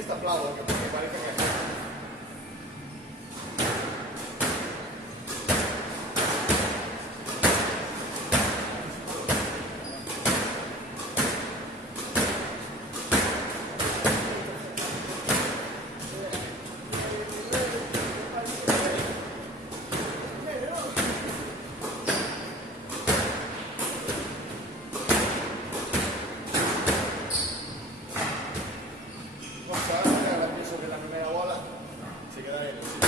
Este aplaudo que me parece que... sobre la primera bola, se queda bien.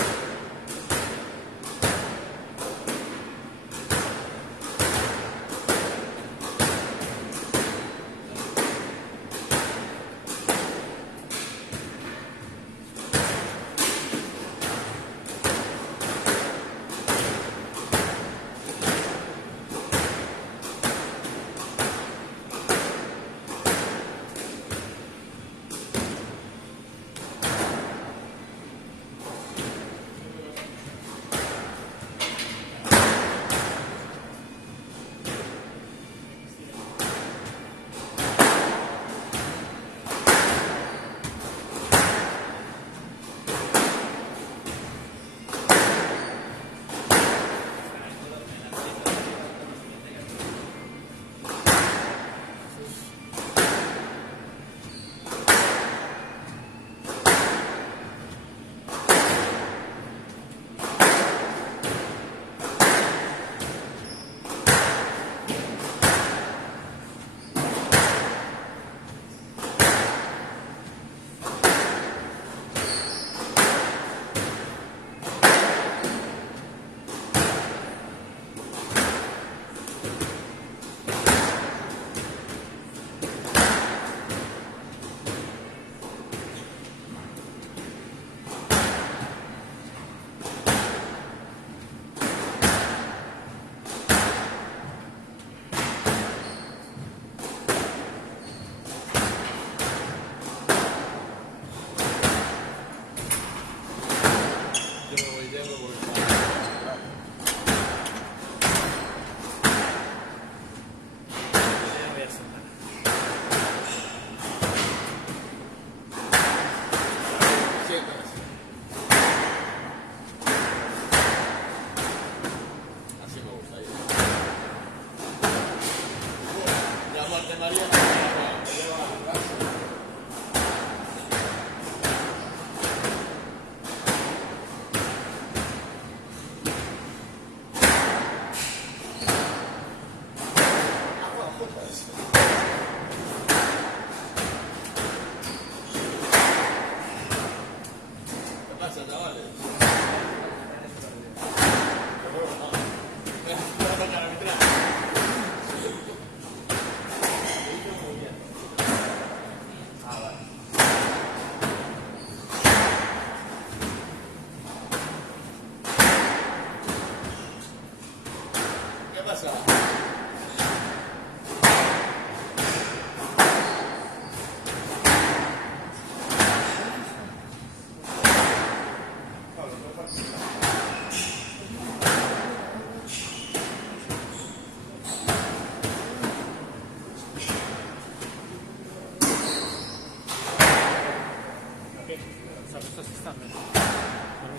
Estos están, ¿no?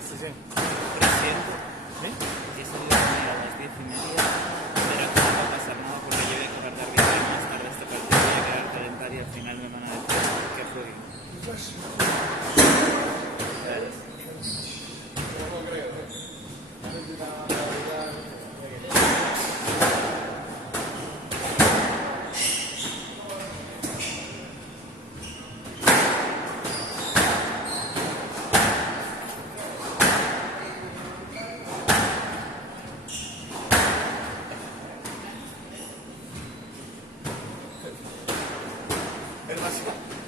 Sí, sí. Presiento. He salido a dormir a las 10:30, pero que no va a pasar nada porque yo voy a acabar de arbitrar más tarde este partido, voy a quedar calentar y al final me van a decir que jueguen. Claro. No lo creo, ¿eh?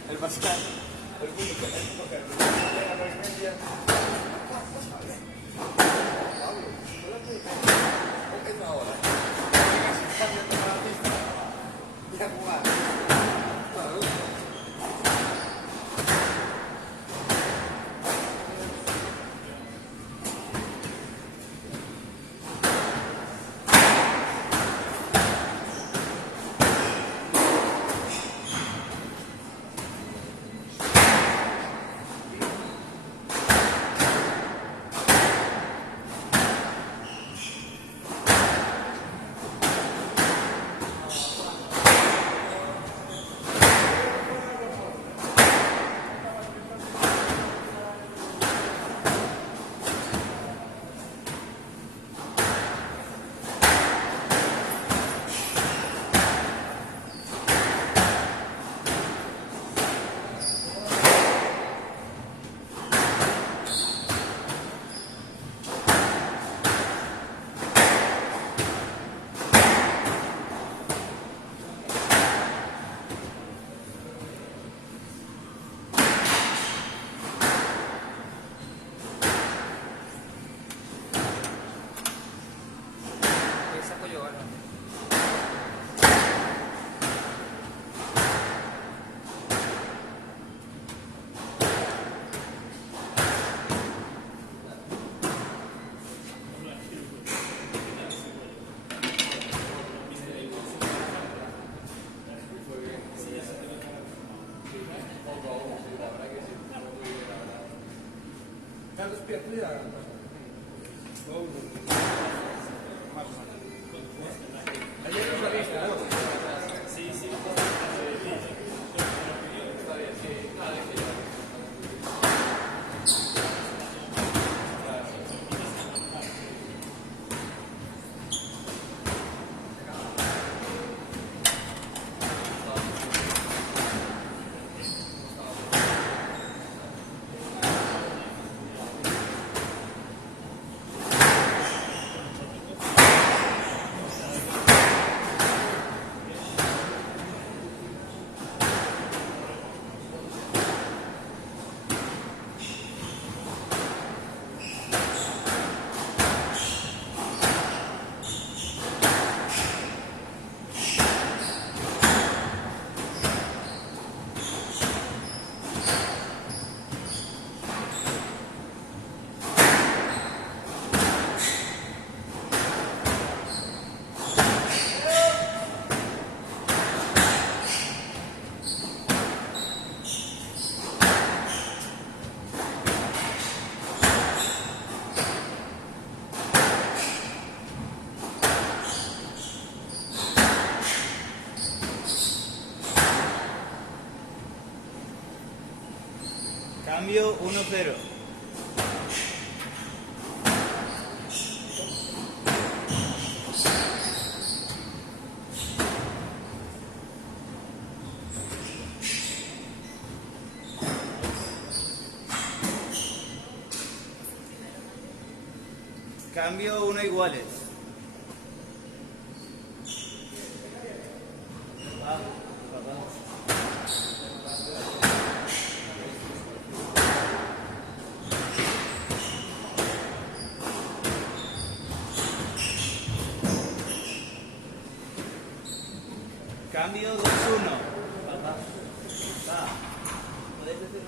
El Pascal, el punto, la media. Pablo, es ahora. Está viendo la pista y a jugar. Saco yo ahora. ¿Cuántos pies tú ya? Ayer no saliste, ¿no? Sí, sí. Está bien, sí. Cambio 1-0. Cambio 1 iguales. Cambio 2-1. ¿Podéis decir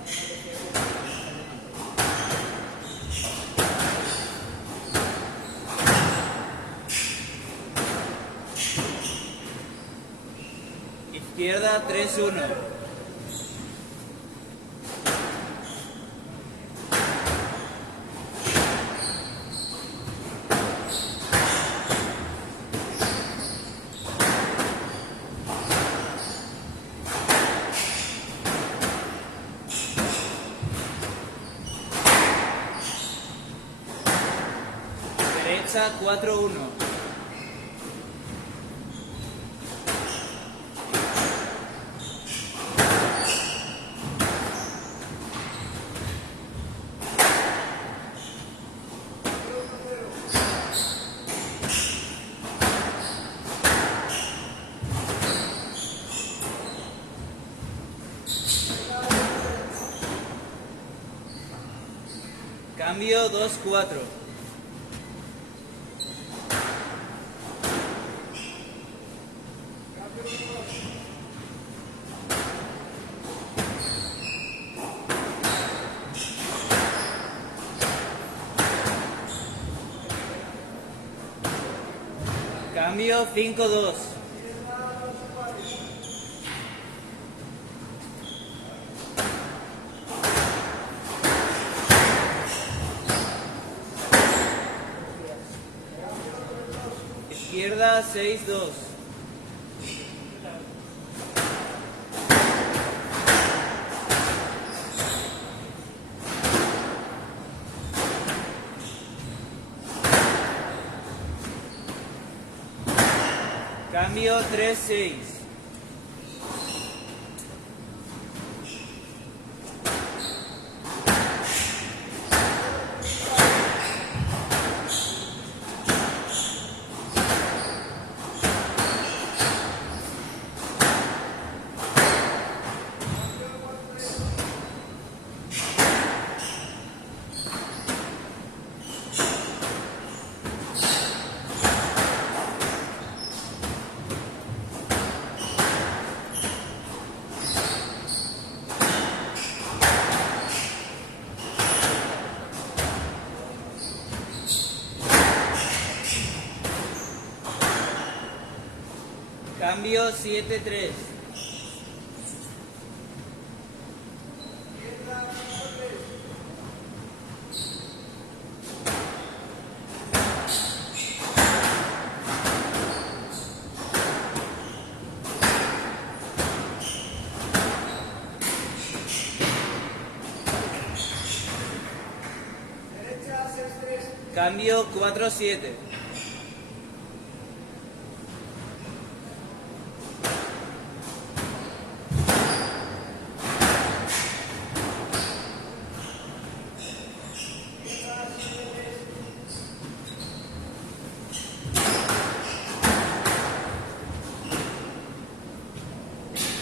izquierda 3-1. Derecha 4-1. Cambio 2-4. Cambio 5-2. Izquierda 6-2. Cambio 3-6. Cambio 7-3. Cambio 4-7.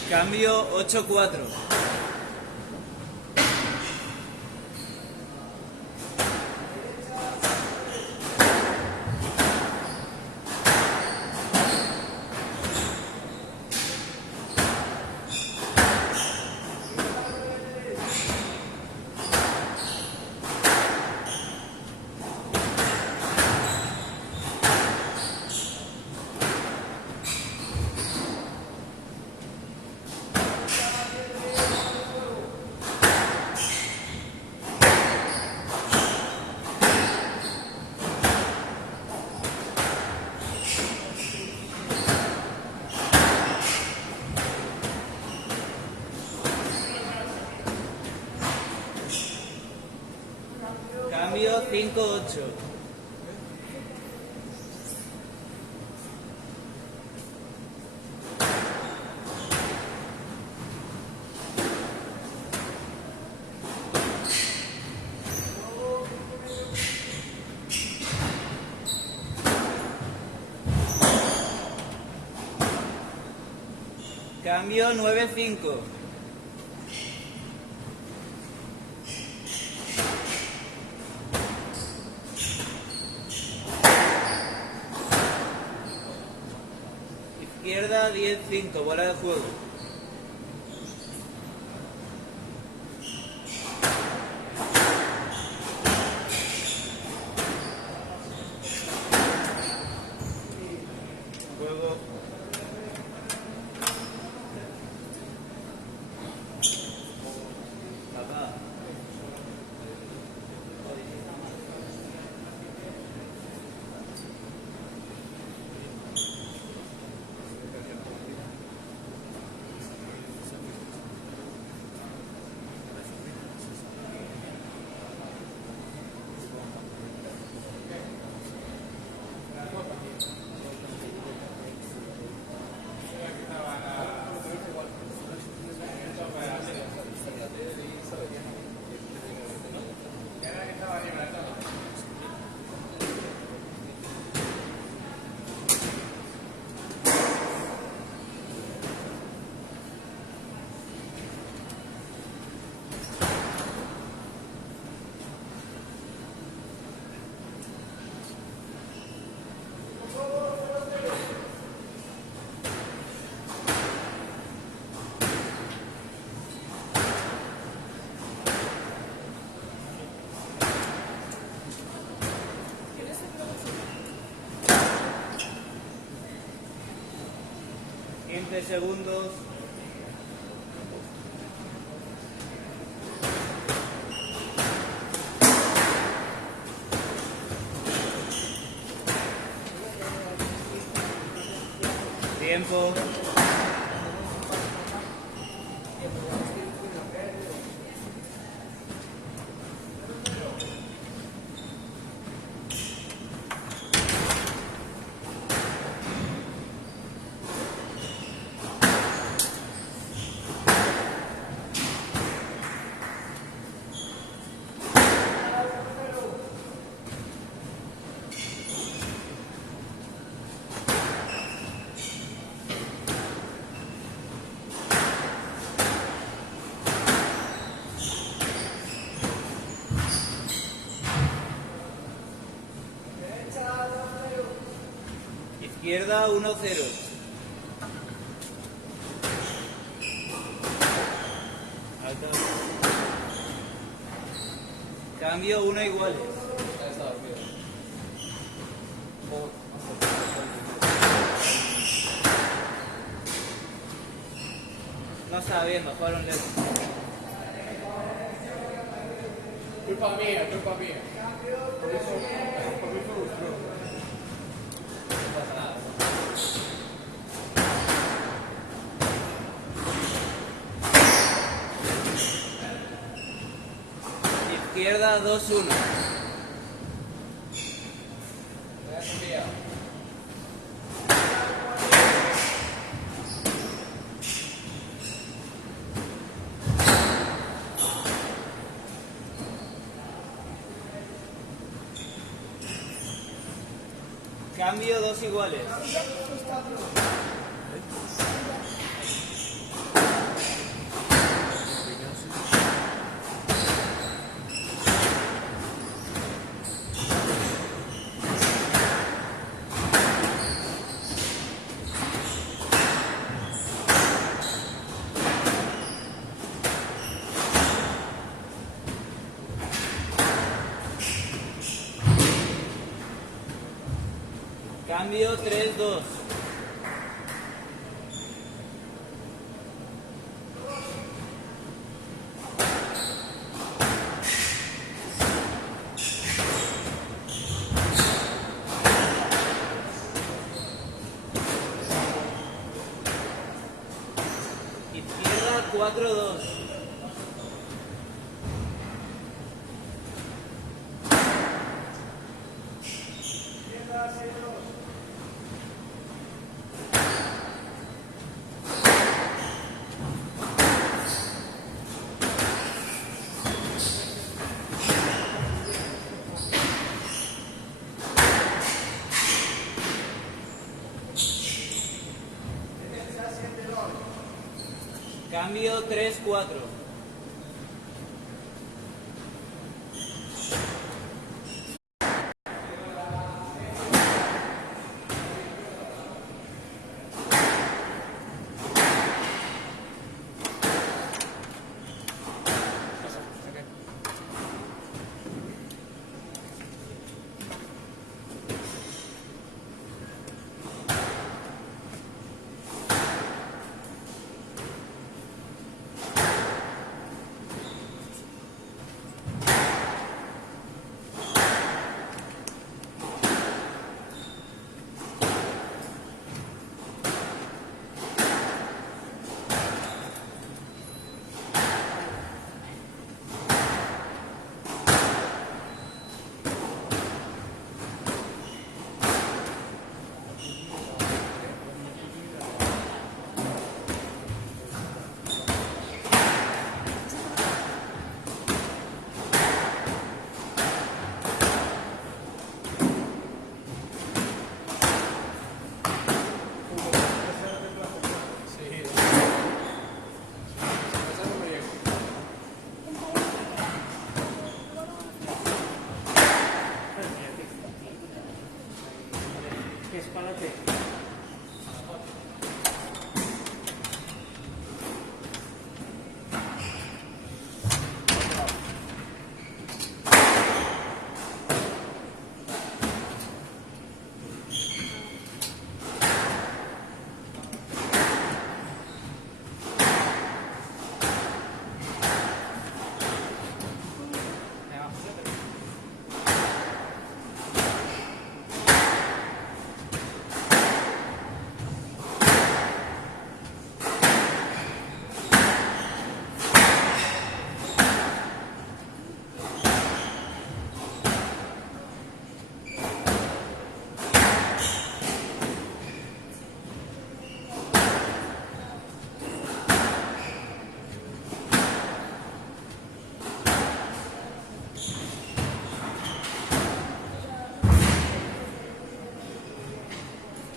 Cambio 8-4. Cambio 5-8. Cambio 9-5. Izquierda 10-5, bola de juego. Juego. Papá. 15 segundos. Tiempo. Izquierda 1-0. Alta. Cambio 1 iguales. No estaba viendo, jugaron lejos. Culpa mía, culpa mía. Por eso frustró. No pasa nada. Izquierda 2-1. Cambio 2 iguales. Cambio 3-2. Izquierda 4-2. Cambio 3-4.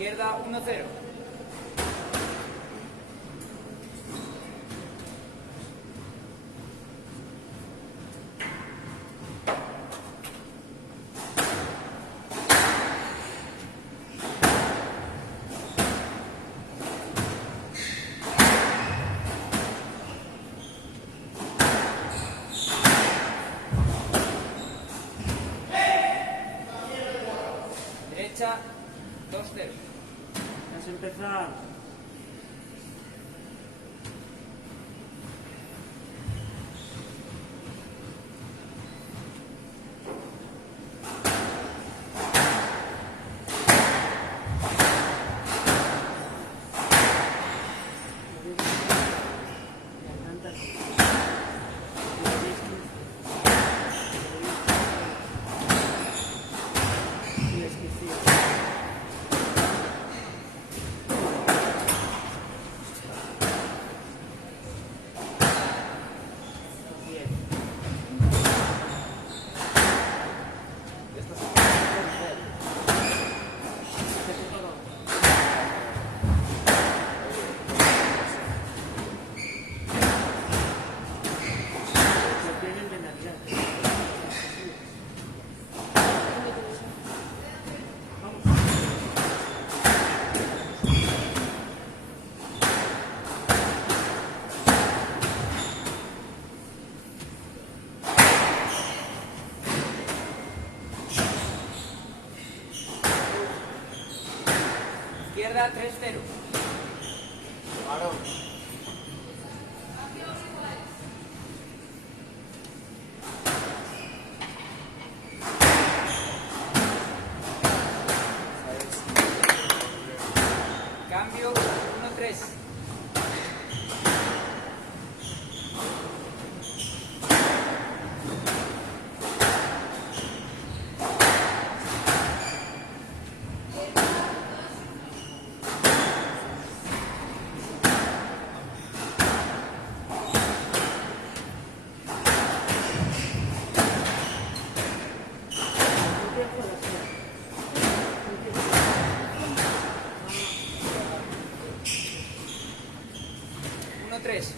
Izquierda 1-0. Derecha 2-0. Vas a empezar. Izquierda 3-0. Varón. Cambio 1-3. Uno, 3.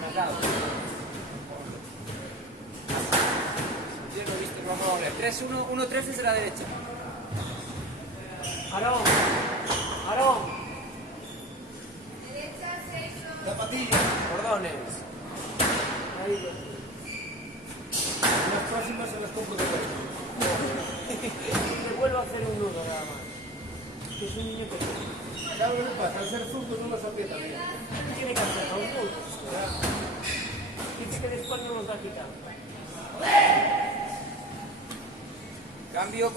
Marcado. Yo lo he visto, vamos a volver. 3-1, 1-3 desde la derecha. Aarón. Aarón. Zapatilla. Cordones. Ahí. Las próximas se las compro de vuelta. Te vuelvo a hacer un nudo nada más. Que es un niño pequeño. ¿Sabes lo que pasa? Al ser zurdo no las aprieta bien. Tiene que hacer un nudo. Dice que después no nos va a quitar. Cambio 4-1.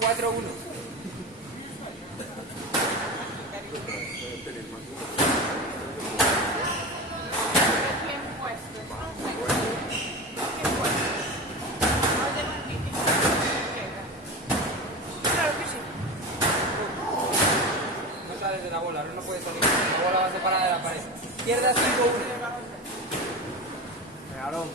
No sales de la bola, no puede salir. La bola va separada de la pared. Izquierda 5-1. Aarón.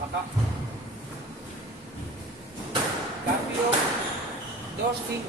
Baja. Cambio 2-5.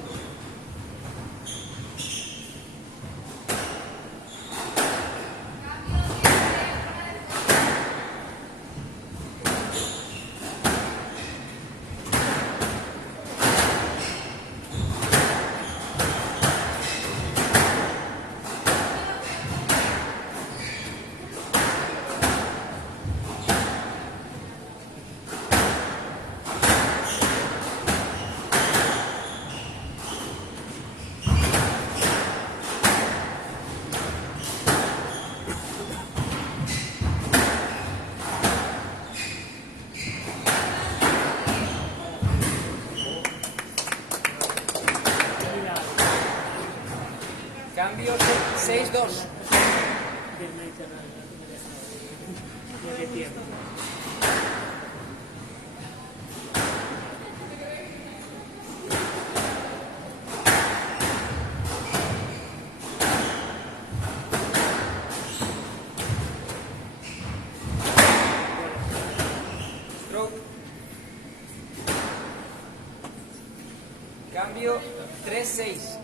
6-2. ¿De qué tiempo? Stroke. Cambio 3-6.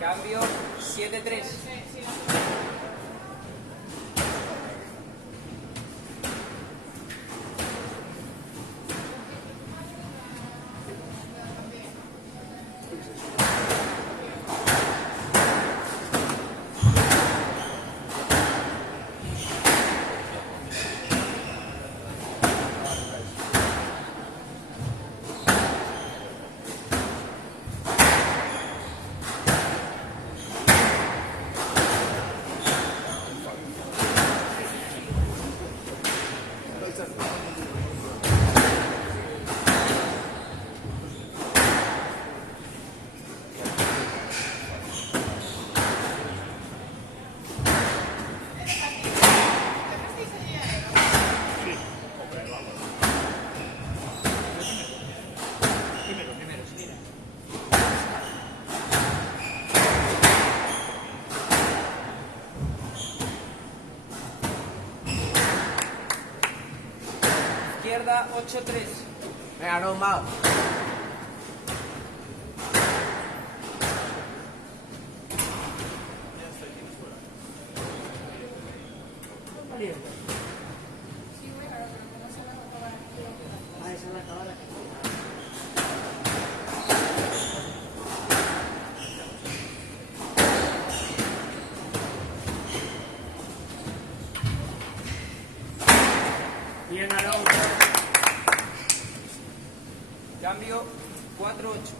Cambio 7-3. Izquierda 8-3. Venga, no más. Valiente. Ah, esa es la acabada. Bien, Aarón. Cambio 4-8.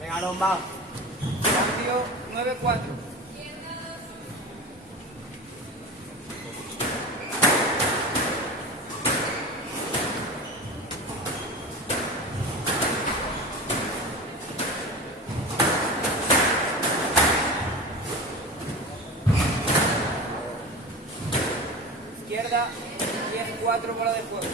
Venga, no más. Cambio 9-4. Izquierda 10-4, bola de fuego.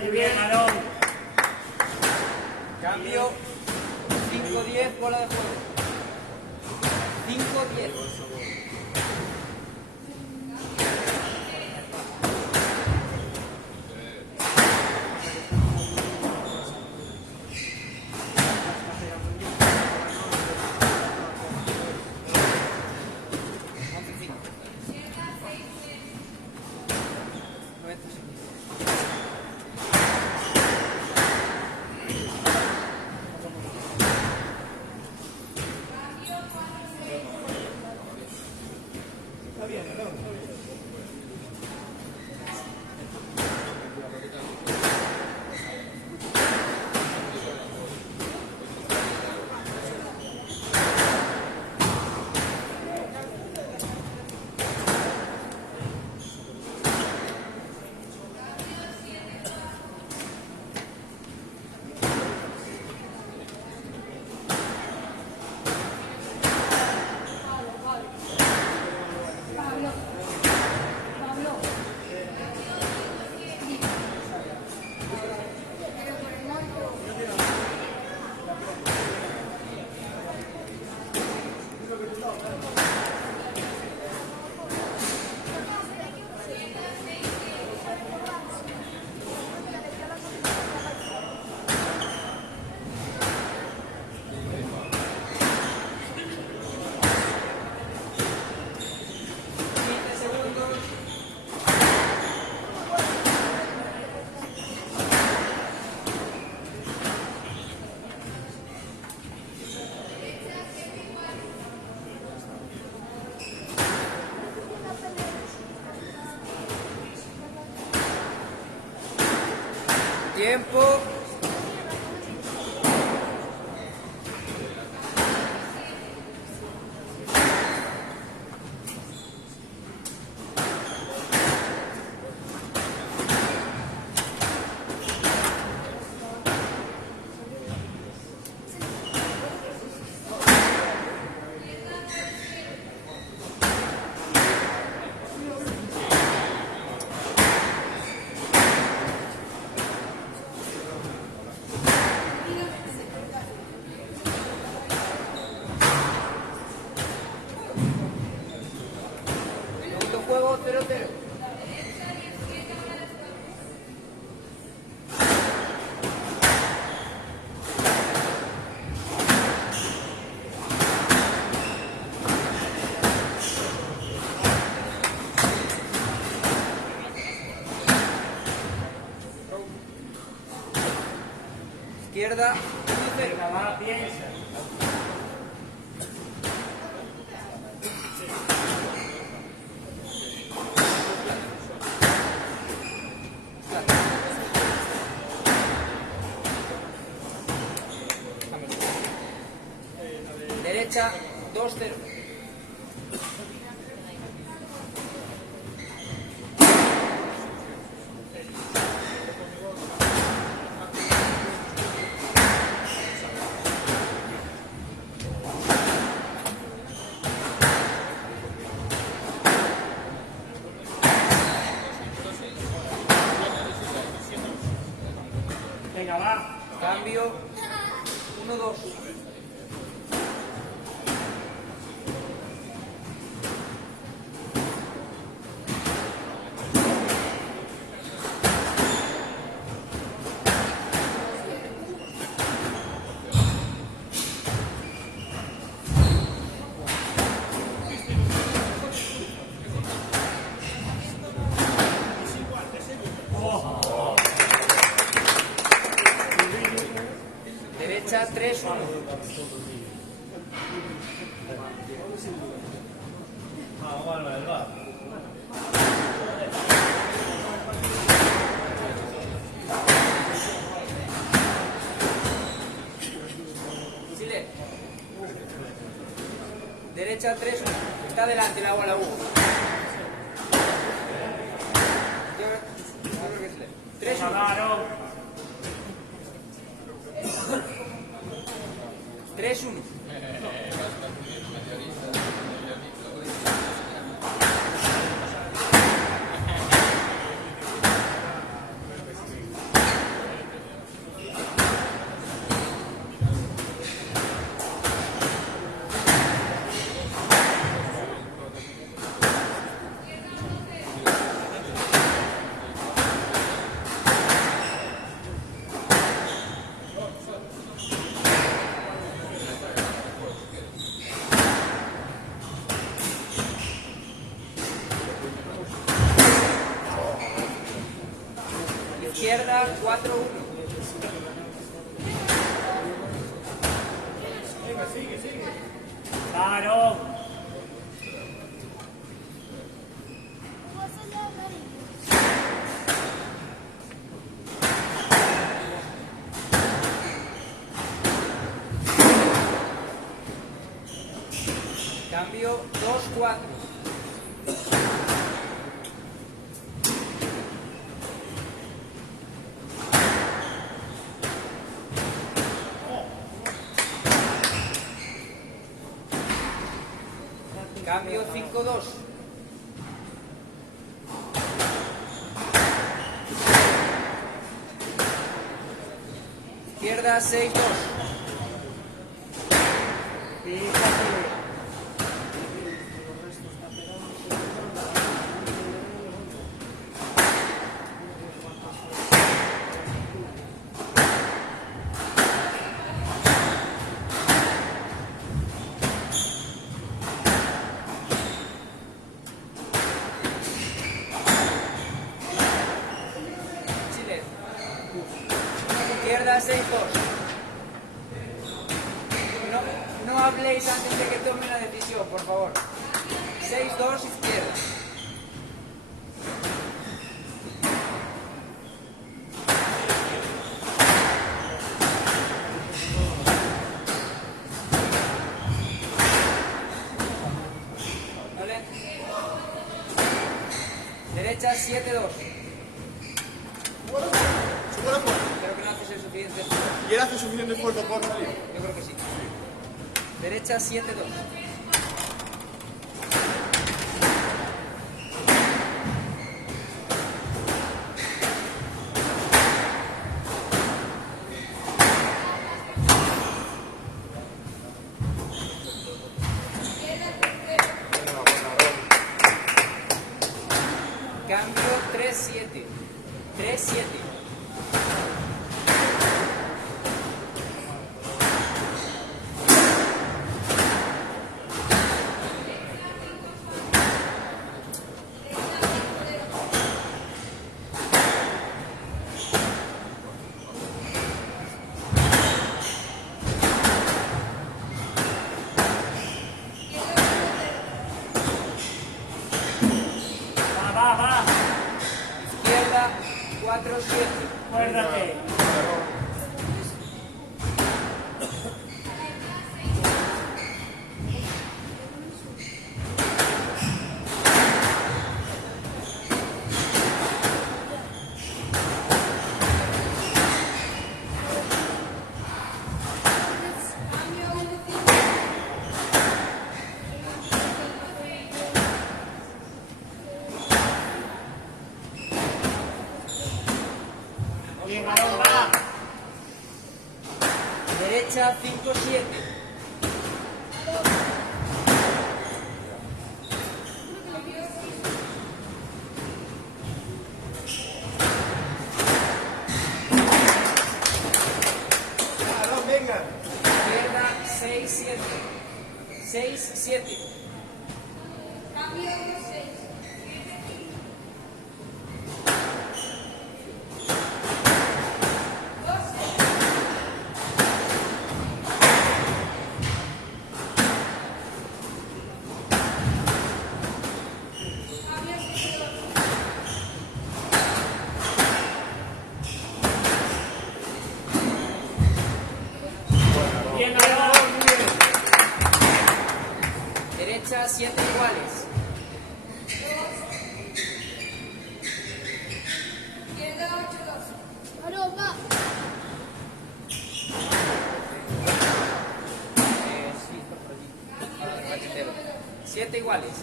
Muy bien, Aarón. Cambio 5-10, bola de fuego. 5-10. Tiempo. Segundo juego 0-0. Izquierda 1-0. Va, piensa. Derecha 2-0. Venga, va. Cambio 1-2. Derecha 3-1. Chile. Derecha 3-1. Está delante la bola 1. Yo creo que es leve. 3-1. Claro. 3-1. Izquierda 4-1. Claro. Cambio 2-4. Cambio 5-2. Izquierda 6-2. Fíjate. Chile. Izquierda 6-2. No habléis antes de que tome la decisión, por favor. 6-2 izquierda. 7-2. Buena fuerza. Su buena fuerza. Creo que no haces el suficiente esfuerzo. Y él hace suficiente esfuerzo por salir. Yo creo que sí. Derecha 7-2. Cambio 3-7. 3-7. Va. Izquierda 4-7. Acuérdate. Bien, Aarón, va. Derecha 5-7. Aarón, venga. Izquierda 6-7. 6-7. Bien, Aarón. Derecha 7 iguales. Aarón, va. Sí, está por allí. Cachetero. 7 iguales.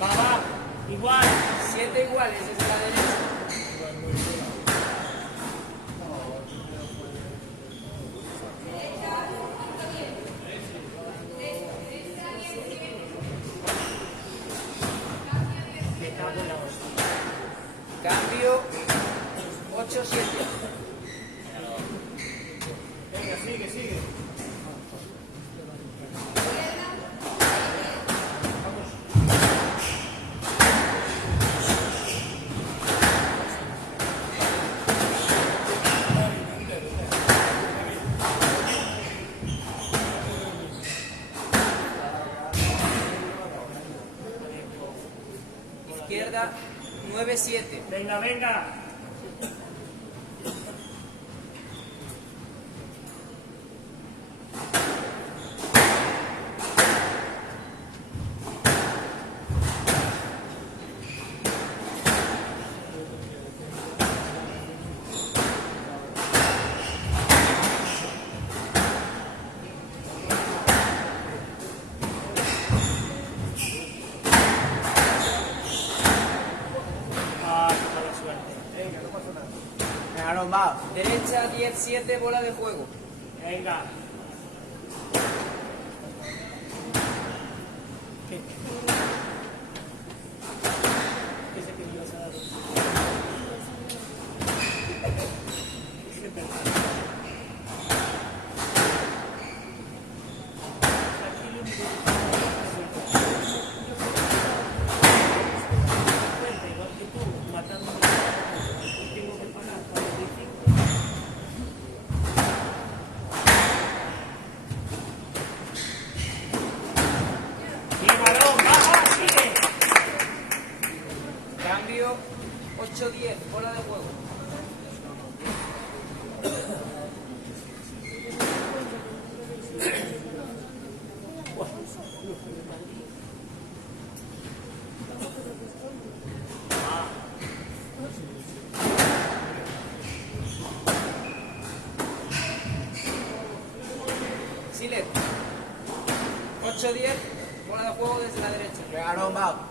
Va. Igual. 7 iguales desde la derecha. Me cago en la hostia. Cambio 8-7. Venga, sigue. Izquierda 9-7. Venga. Ah, qué mala suerte. Venga, Aarón, va. Derecha 10-7, bola de juego. Venga. Cambio 8-10, bola de juego. Silet. 8-10, bola de juego desde la derecha. Pegaron, va.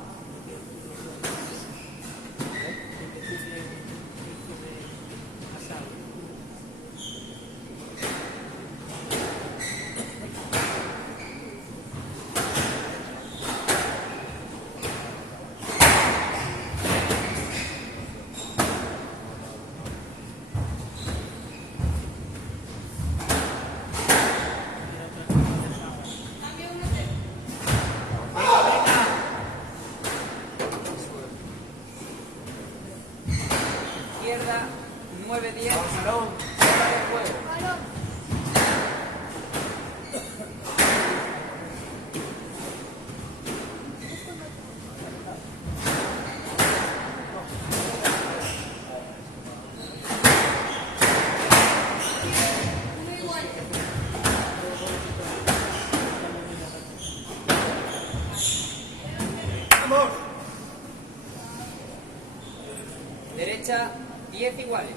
Izquierda 9-10, bola de juego. ¡Vamos! Derecha 10 iguales.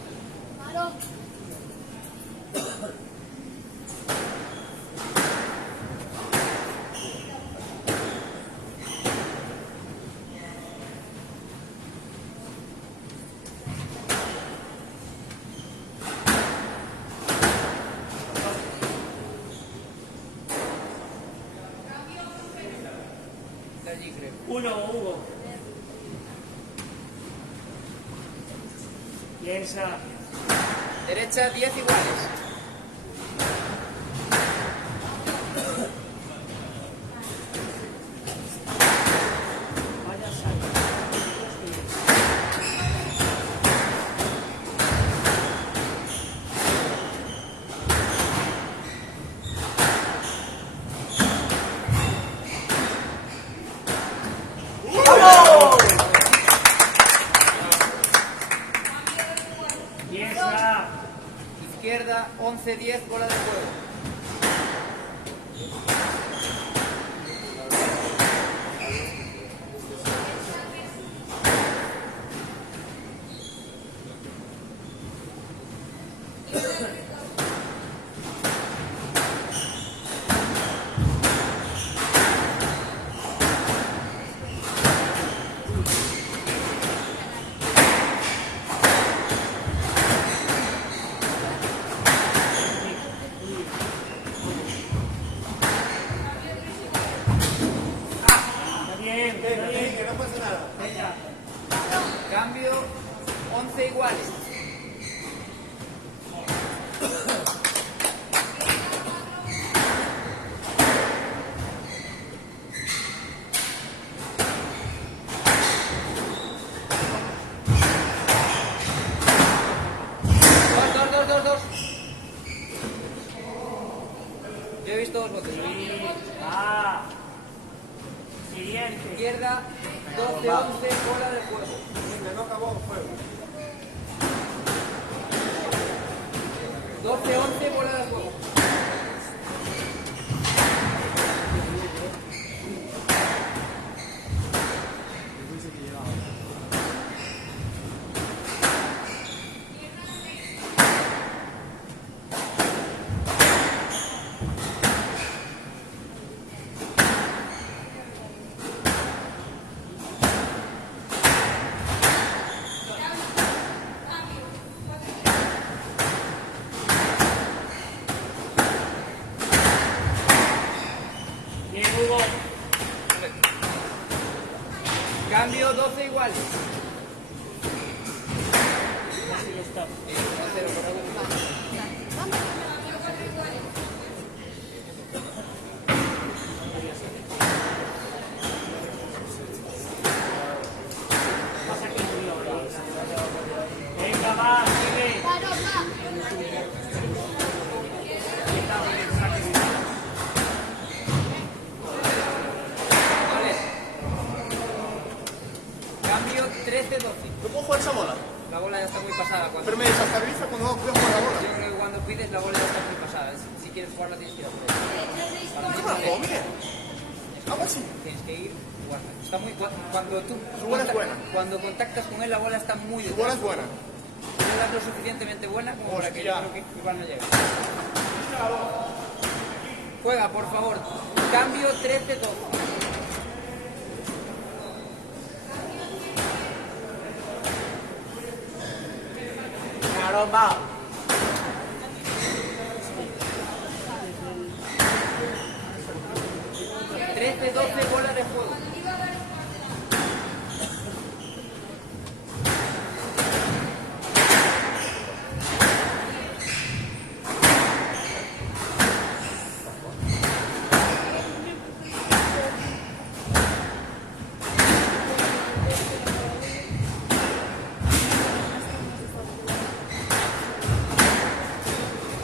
Está allí, creo. Uno, Hugo. Piensa. Derecha 10 iguales. Vaya salto. Piensa. Izquierda 11-10, bola de juego. Está bien, está bien. Que no pasa nada. Venga. Cambio 11 iguales. Dos. Yo he visto dos votos. Ah. Siguiente. Izquierda 12-11, bola de juego. Venga, no acabó el juego. 12-11, bola de juego. Bien, Hugo. Cambio 12 iguales. Así lo está. 1-0 por algo. Pasa que murió ahora. Venga, va, sigue. Vale. Cambio 13-12. ¿No puedo jugar esa bola? La bola ya está muy pasada. Pero me desestabiliza cuando no puedo jugar la bola. Yo creo que cuando pides la bola ya está muy pasada. Si quieres jugarla tienes que ir a por ella. ¿Qué más, hombre? Algo así. Tienes que ir y jugarla. Está muy, cuando tú Su bola es buena. cuando contactas con él la bola está muy Tu detrás. bola es buena. La bola es lo suficientemente buena como para que yo Hostia. creo que igual no llegue. Juega, por favor. Cambio 13-12. Aaron, va. 13-12 bola de juego.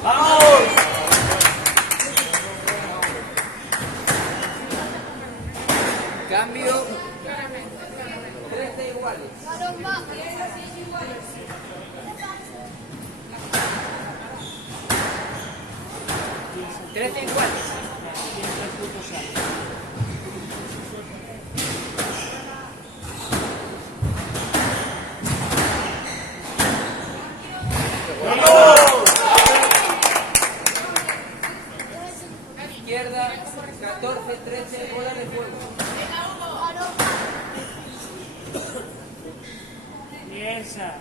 ¡Vamos! Cambio 13 iguales. 13 iguales. Izquierda 14-13 bola de juego. Piensa.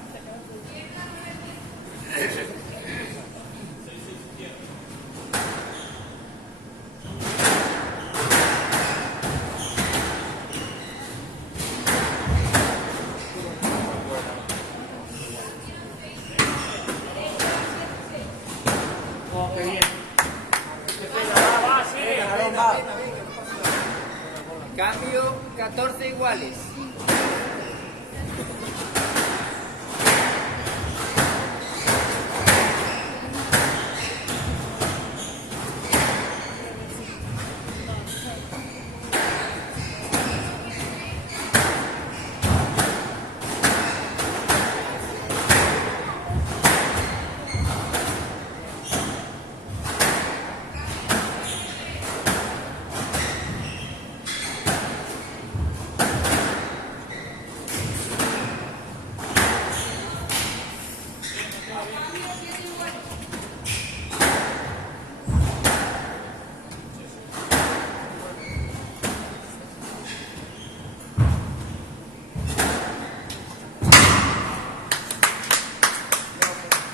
Oh, qué bien. Va, sigue. Aaron, va. Cambio 14 iguales.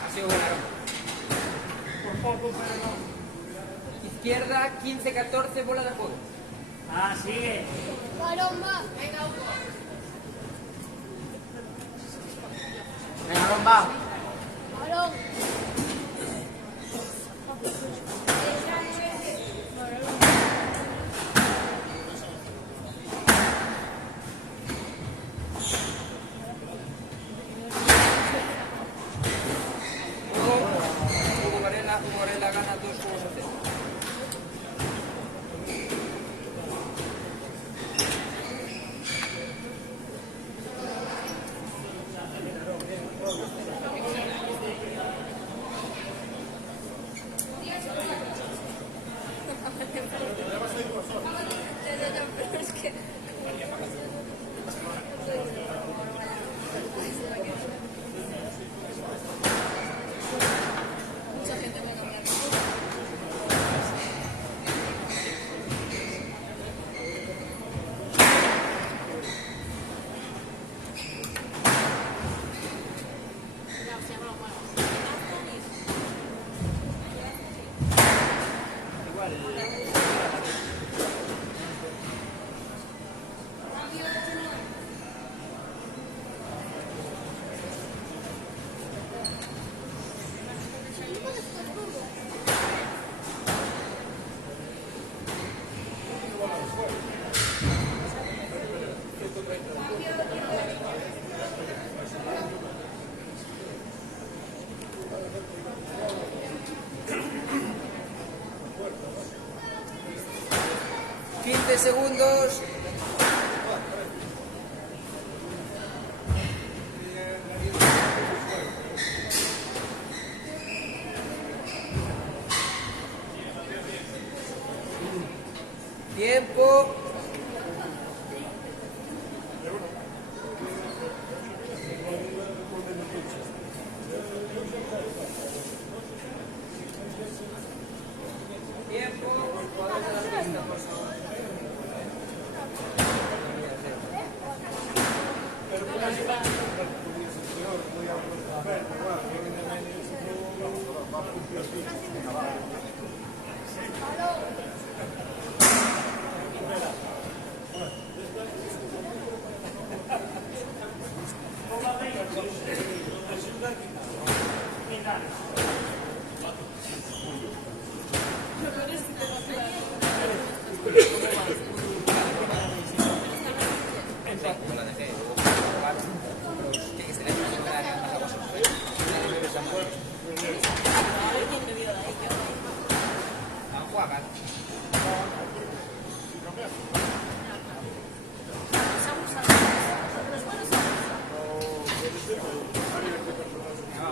Ha sido buena, Aaron. Izquierda 15-14 bola de juego. Ah, sigue. Venga, Aaron, va. Hugo Varela gana 2 juegos a 0. segundos.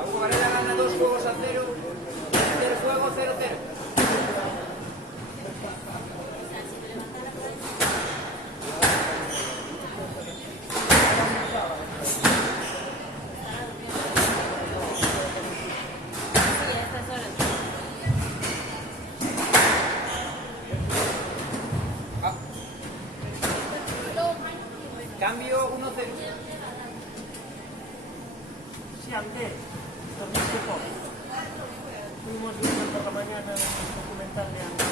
Hugo Varela gana 2 juegos a 0. Tercer juego 0-0. Cambio 1-0. Sí, antes, dormiste poco. Fuimos viendo por la mañana un documental de antes.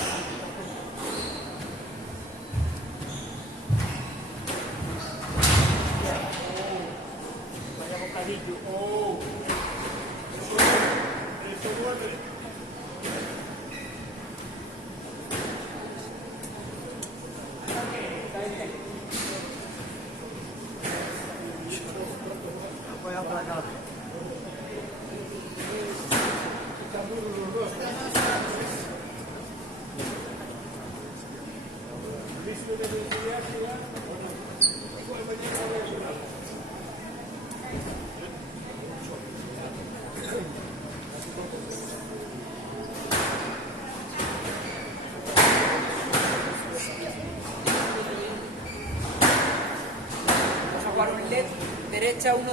Vaya bocadillo. Oh. Voy a aplacar. Vamos a jugar un LED derecha 1-0.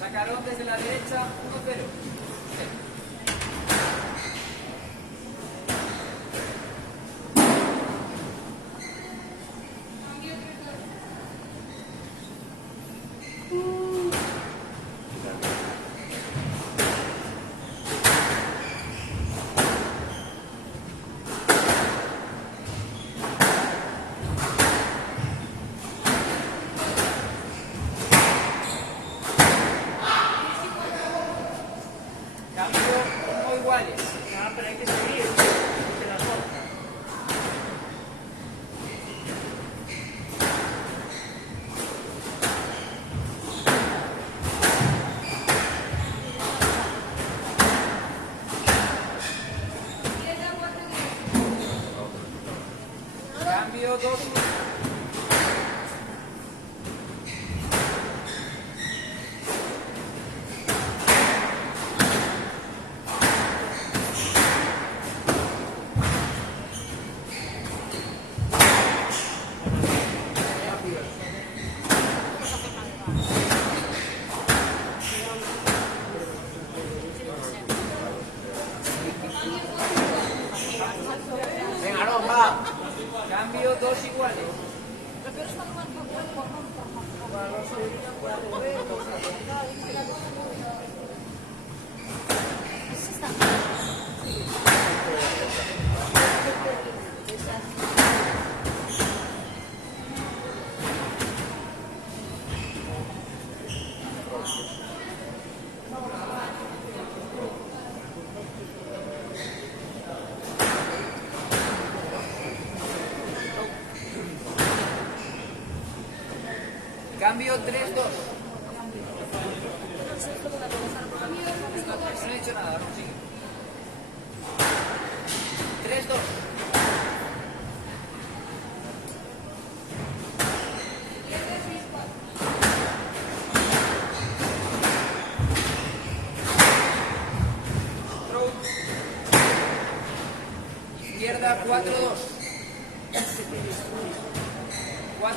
Sacaron desde la derecha 1-0. Cambio 1 iguales. Ah, pero hay que seguir. Se la corta. Cambio 2. Venga, no, va. Cambio 2 iguales. Cambio 3-2. No he hecho nada, no sigue. 3-2. Izquierda 4-2. 4-2.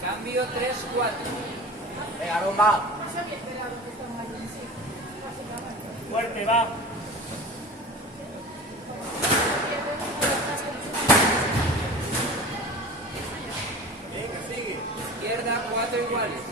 Cambio 3-4. Venga, Aarón, va. Fuerte, va. Izquierda 4 iguales.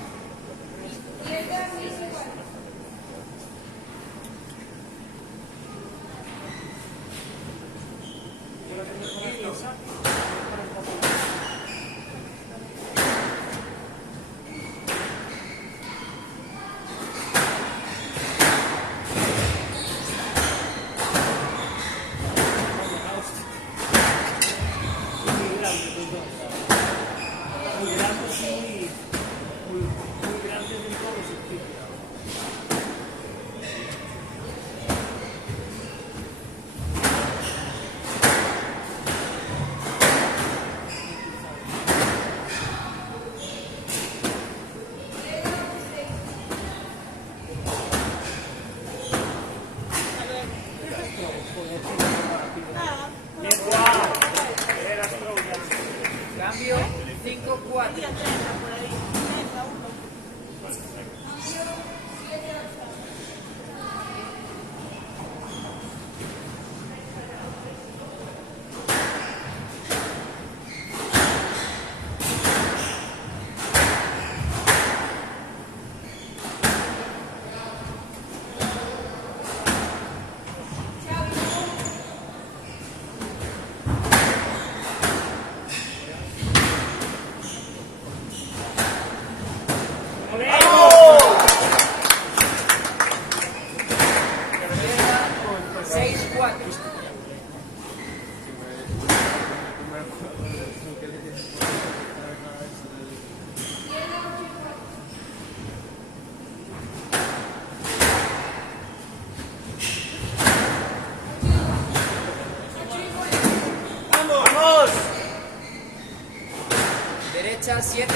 Muy grandes y muy grandes en todos los sentidos. Bien, guau. Era Stroll ya. Cambio 5-4. Izquierda 6-4. ¡Vamos! Derecha 7-4.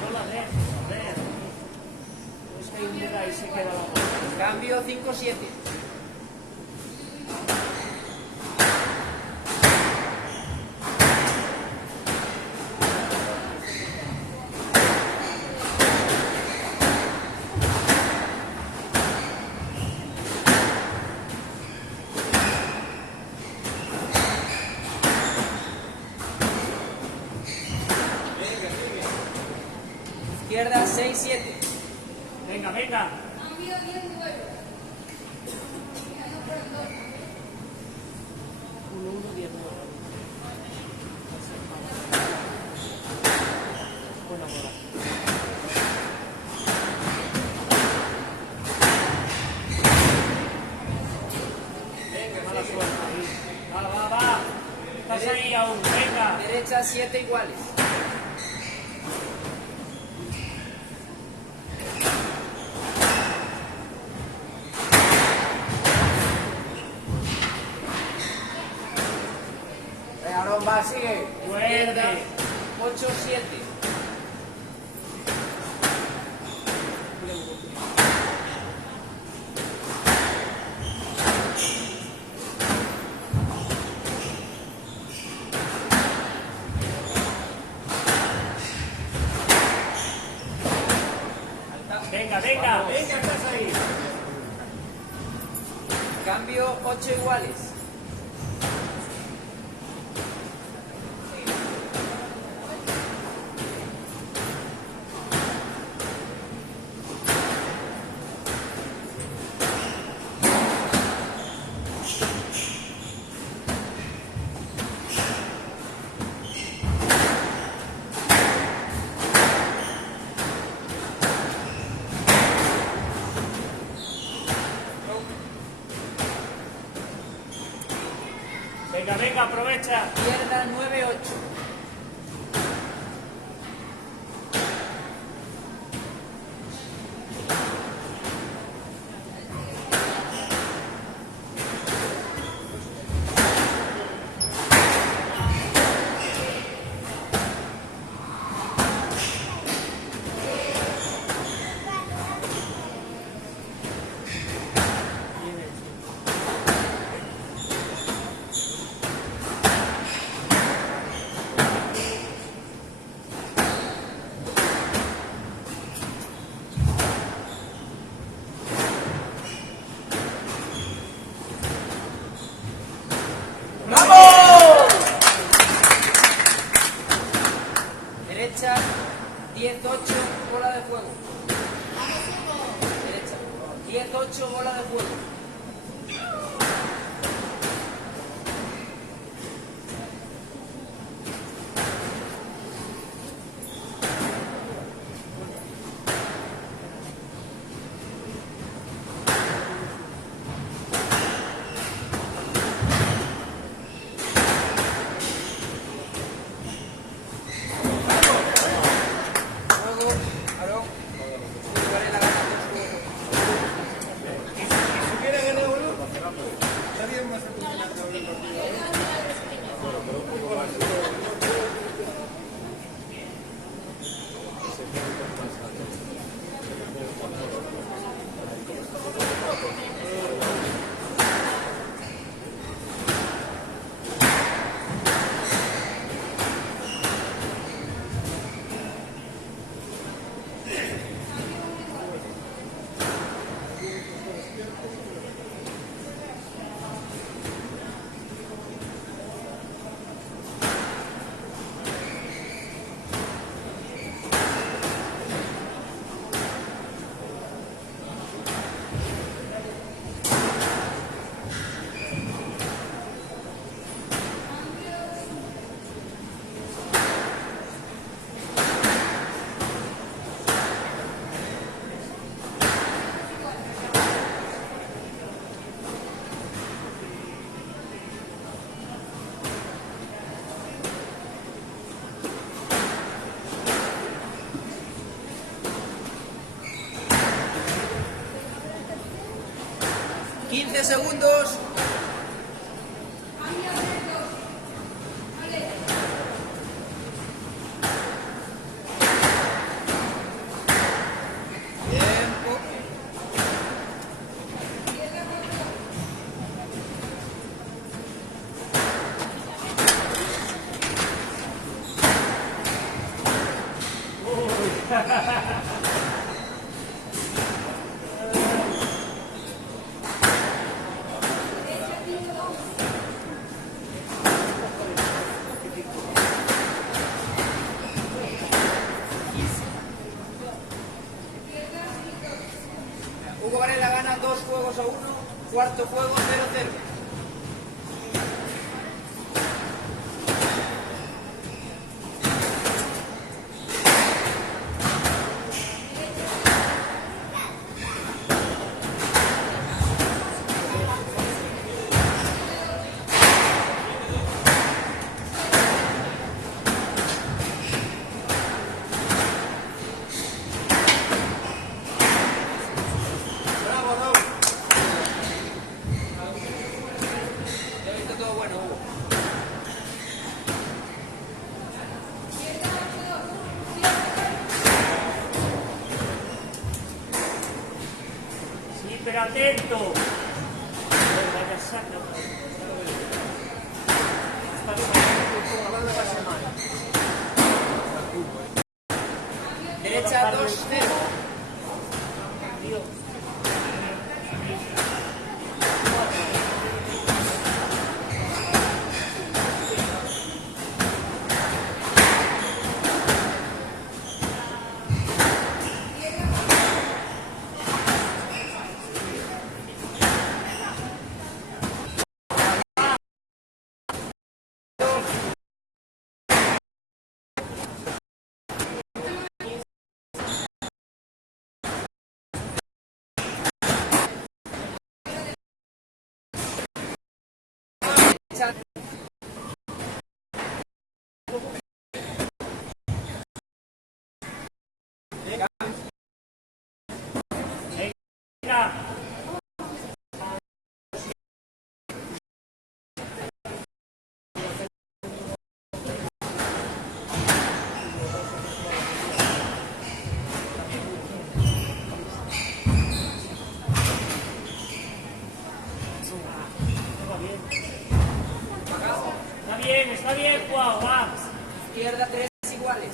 No la ves, a ver. Es que ahí llega y se queda la bola. Cambio 5-7. Izquierda 6-7. Venga, venga. Buena bola. Mala suerte ahí. Va, va, va. Estás ahí aún. Venga. Derecha 7 iguales. Venga, Aarón, va, sigue. Izquierda Fuerte. 8-7. Venga, venga. Venga, estás ahí. Cambio 8 iguales. Venga, venga, aprovecha. Izquierda 9-8. Derecha 10-8, bola de fuego. Derecha 10-8, bola de fuego. Luego, Aarón, Varela gana 2 juegos. Si quiere ganar uno, está bien más terminando el partido. ¡15 segundos! Tiempo. Hugo Varela gana 2 juegos a 1, cuarto juego 0-0. Ya he visto todo bueno, Hugo. Sí, pero atento. Vaya saca. Derecha 2-0. Tío. Derecha. Venga. Está bien, Juan, va. Izquierda 3 iguales.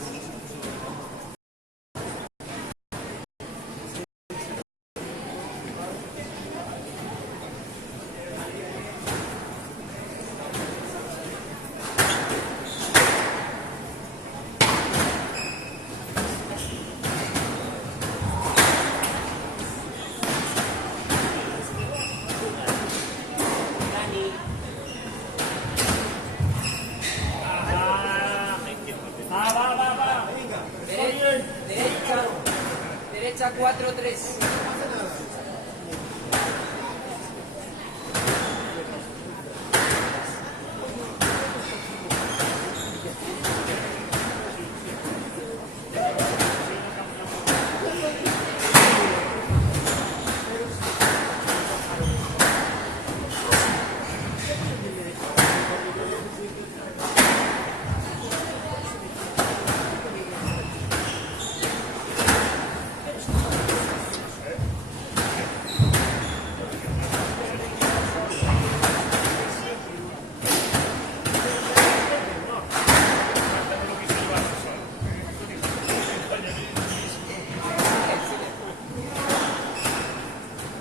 Va. Derecha 4-3.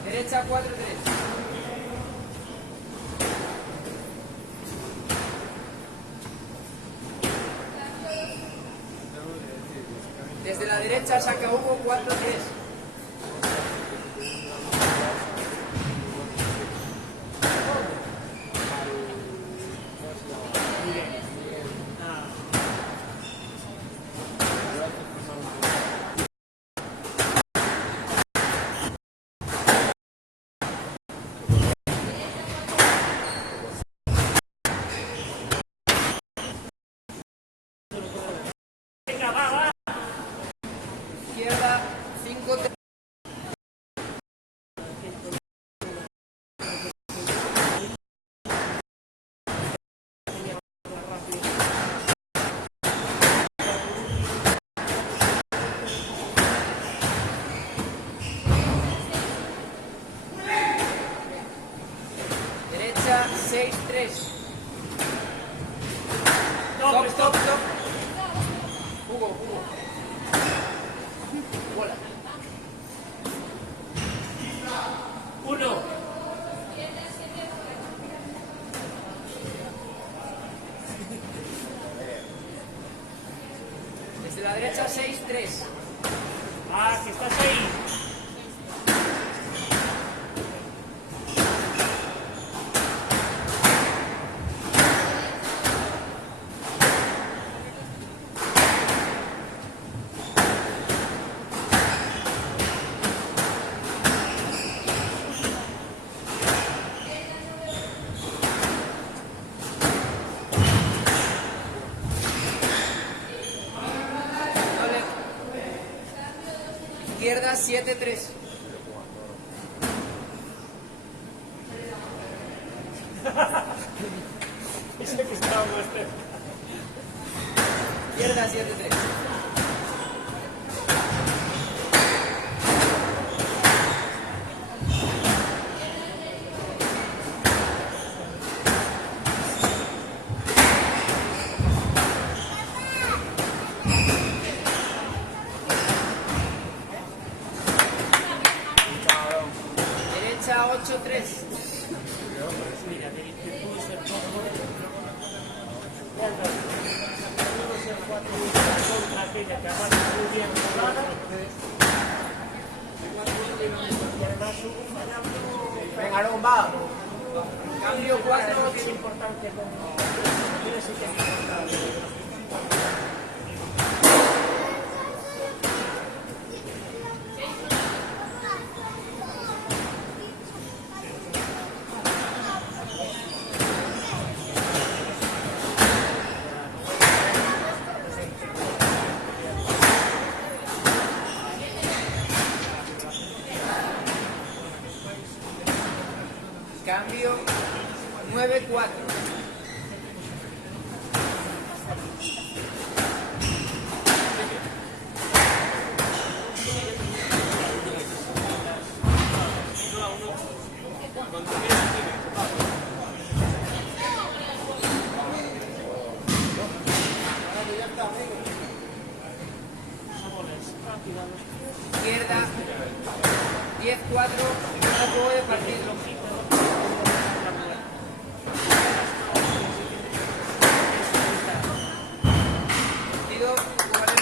Derecha 4-3. Desde la derecha saca Hugo 4-3. Venga, va. Izquierda 5-3. Derecha 6-3. Stop. Hugo. Bola. 1. Desde la derecha 6-3. Que estás ahí. Izquierda 7-3. Ese que estaba este. Izquierda 7-3. Derecha 8-3. Mira, te pudo ser contra aquella que aguanta muy bien jugada. Y además hubo fallando. Venga, Aarón, va. Cambio 4-8. Tiene importancia con. Tiene sí que es importante. Cambio 9-4. Izquierda 10-4, no juego de partido. Partido, jugaré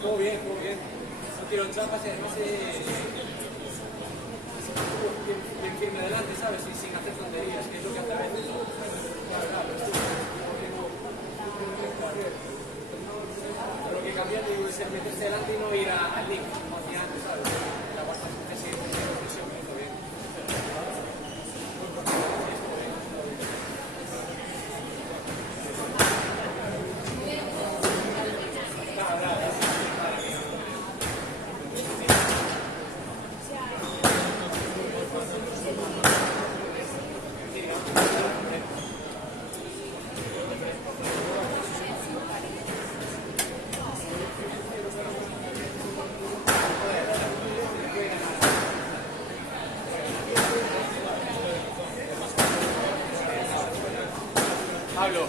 Todo bien, todo bien. No quiero chapas, además bien firme adelante, ¿sabes? Y sin hacer tonterías, que es lo que hace a veces. Pero lo que cambia es el meterse adelante y no ir al link, como hacía antes, ¿sabes? La bastante esa presión me hizo bien. Pablo.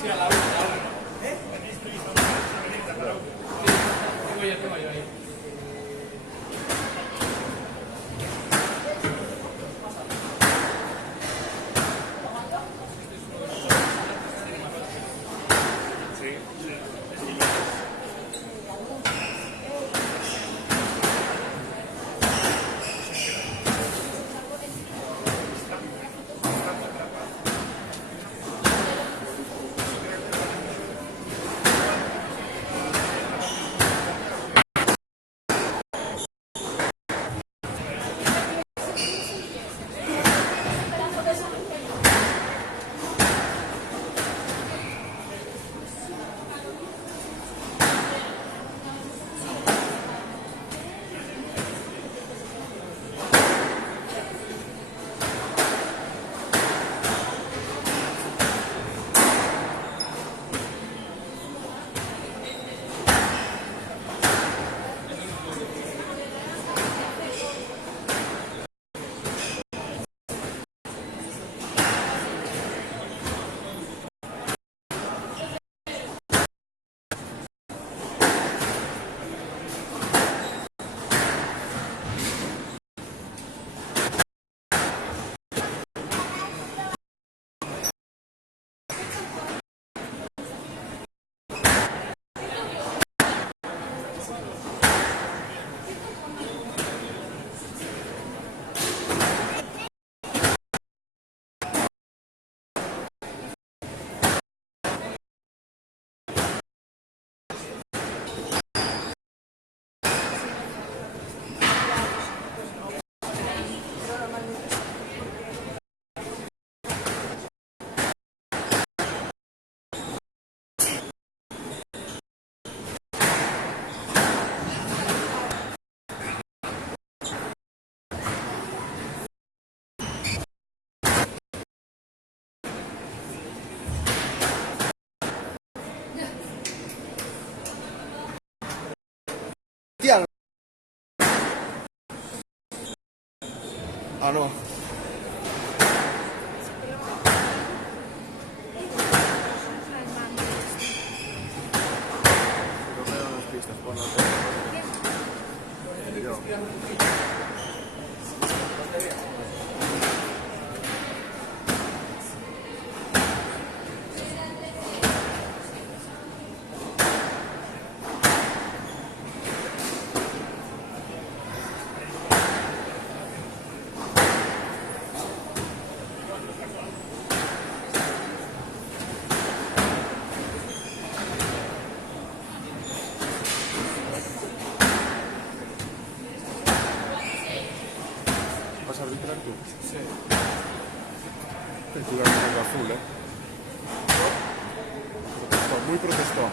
Sí, a la 1, ¿eh? Tengo yo ahí. Ah, no. No veo las pistas, pon la yo. ¿Vas a arbitrar tú? Sí. Ten cuidado con el azul, Protestón, muy protestón.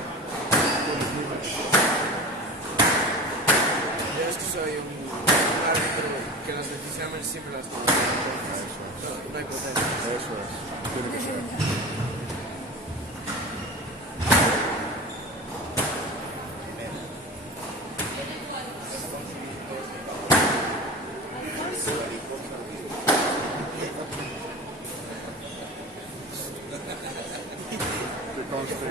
Yo es que soy un árbitro que las decisiones siempre las tomo. No hay protesta. Eso es. Tiene que ser. Que conste.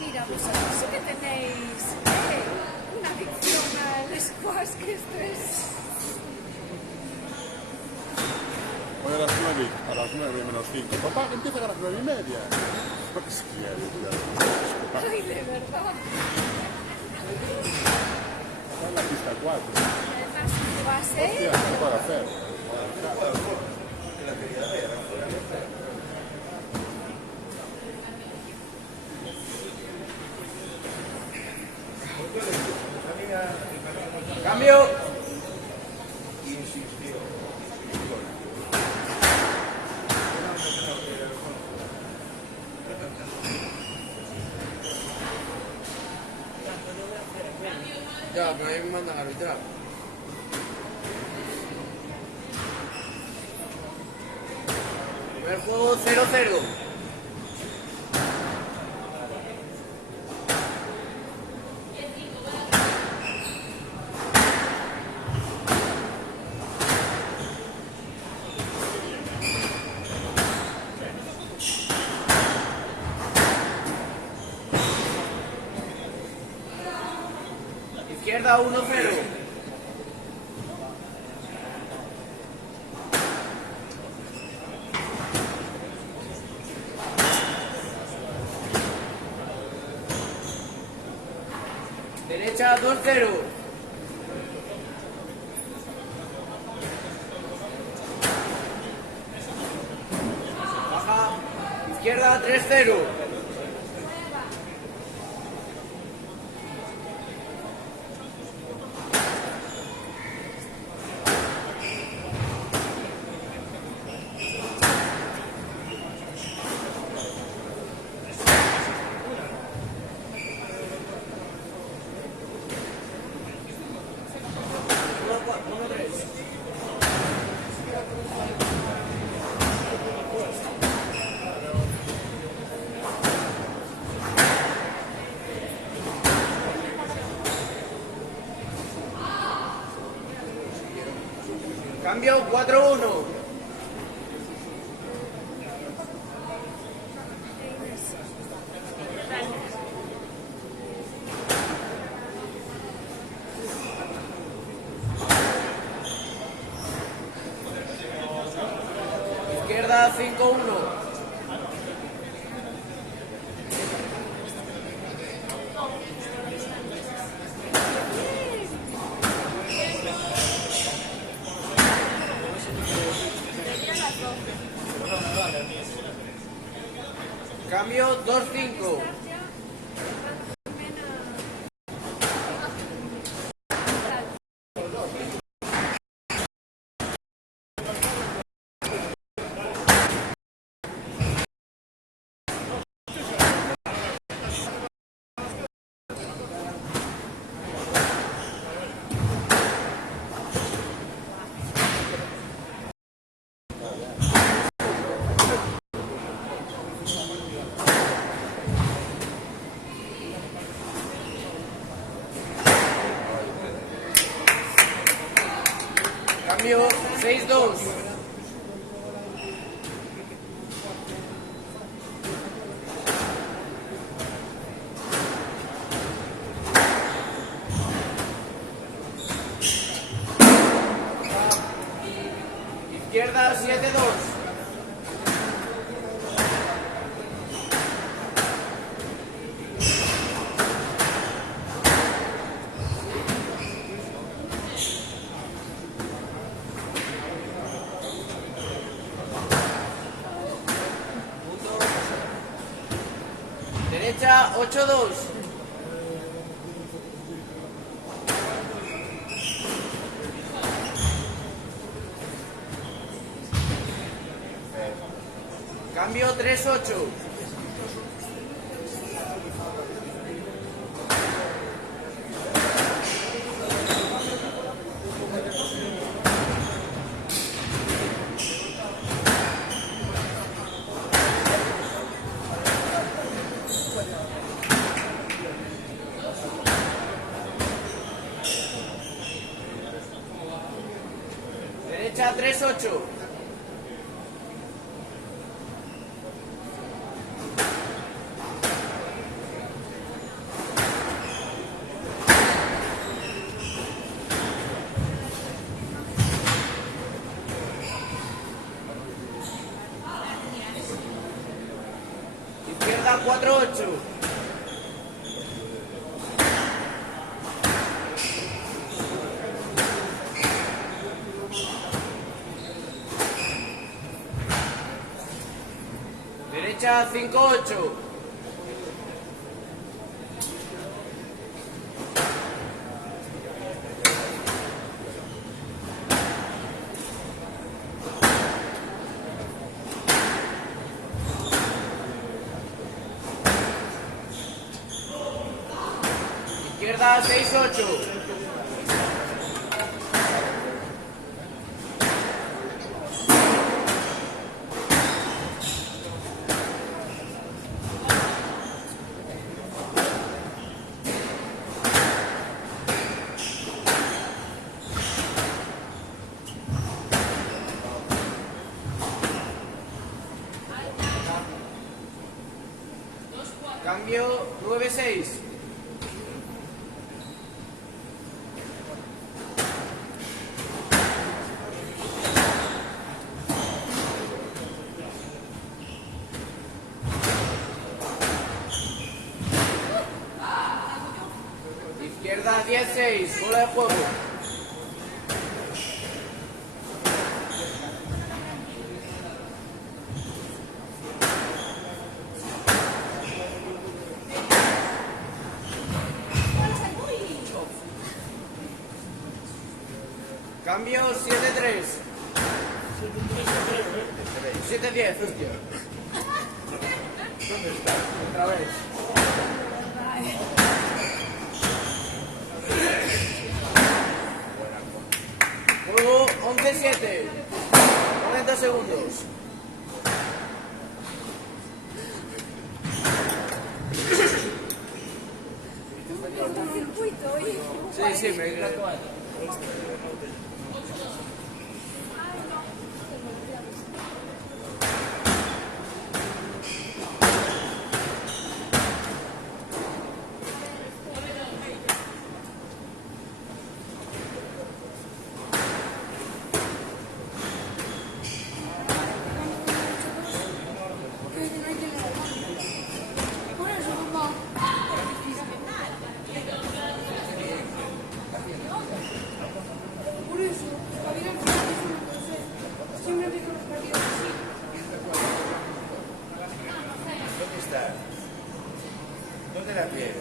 Mira, vosotros sí que tenéis una adicción al squash, que esto es... Hoy a las 9 menos 5. Papá, que empieza a las 9:30. Pues quiere, Ay, de verdad. está en la pista 4. Además, va a ser... Hostia, ¿qué puede hacer? Cambio. Ya, pero a mí me mandan a arbitrar. Primer juego 0-0. Izquierda 1-0. Derecha 2-0. Baja. Izquierda 3-0. Cambio 4-1. Izquierda 5-1. Cambio 2-5. Cambio 6-2. Izquierda 7-2. Derecha 8-2. Cambio 3-8. Derecha 3-8. Izquierda 4-8. Derecha 5-8. Izquierda 6-8. Cambio 9-6. Izquierda 10-6. Bola de juego. Cambio 7-3. 7-10, hostia. ¿Dónde está? Otra vez. Juego 11-7. 40 segundos. Sí, sí, me ¿Dónde la piel?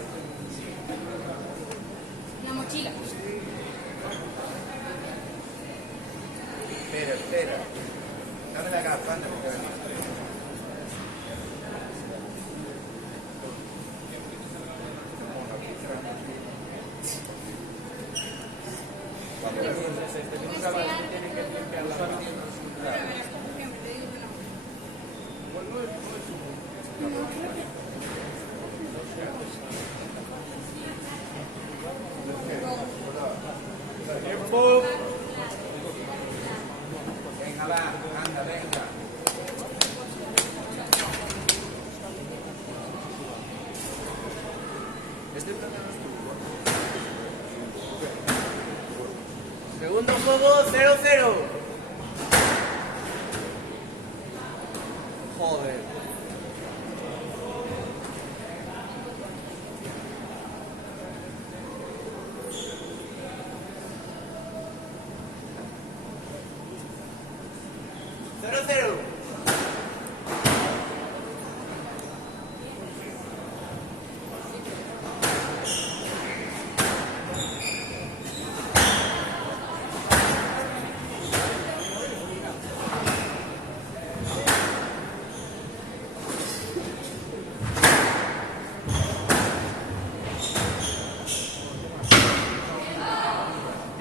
La mochila. Espera. Dame la gafa, anda, porque va a Segundo juego, 0-0. Joder. Cero, cero.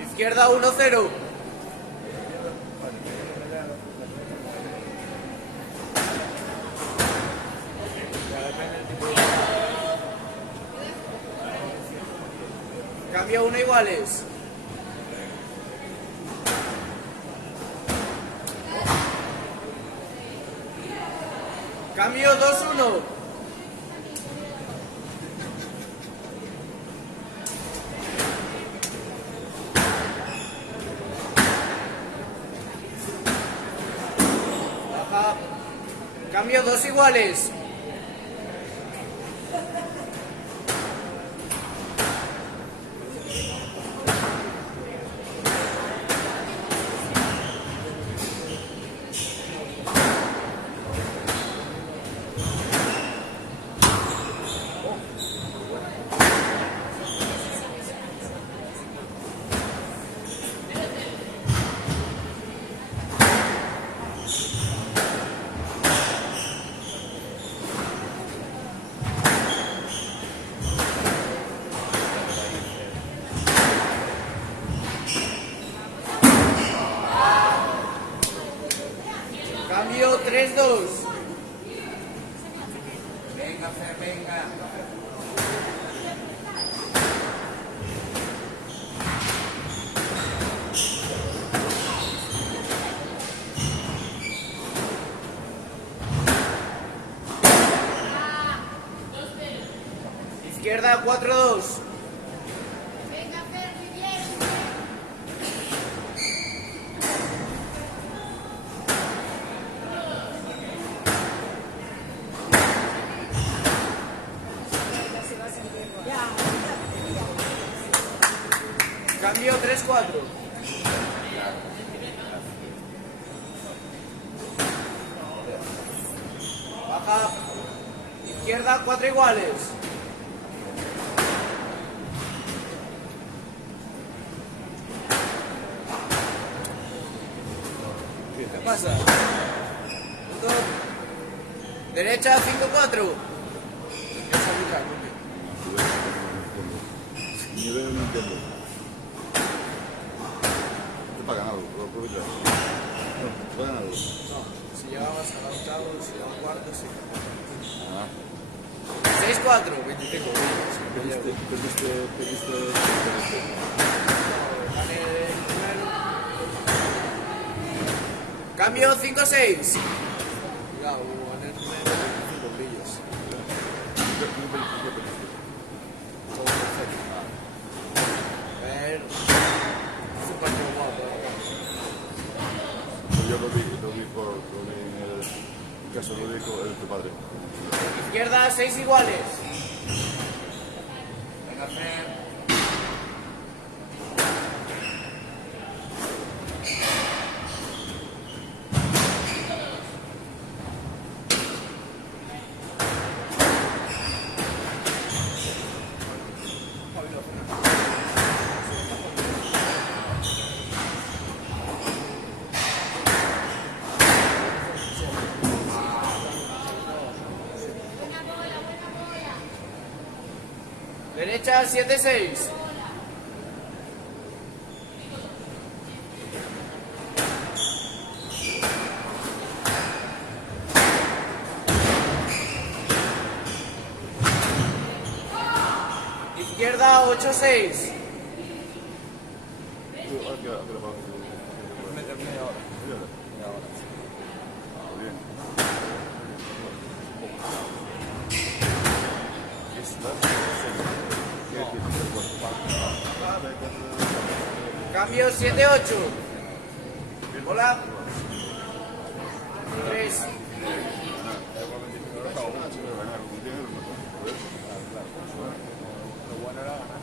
Izquierda 1-0. Cambio 1 iguales. Cambio 2-1. Baja. Cambio 2 iguales. Cambio 3-2. Venga, Fer, venga. Izquierda 4-2. Venga, Fer, muy bien. Cambio 3-4. Baja. Izquierda 4 iguales. ¿Qué pasa? Punto. Derecha 5-4. Ni veo ni entiendo. Te pagan algo, lo aprovecha. No, te pagan algo. No, si llegabas a la octava, si llegabas a cuarto, sí. Ah, 6-4, 25. pediste. Gané el primero. Cambio 5-6. Cuidado, gané el primero. 5 brillos. Todo perfecto. A ver. Es un partido guapo, la verdad. Yo lo vi en el caso, lo vi con tu padre. Izquierda 6 iguales. Venga, Fer. Derecha 7-6. Izquierda 8-6. Cambio 7-8. Bola. 3.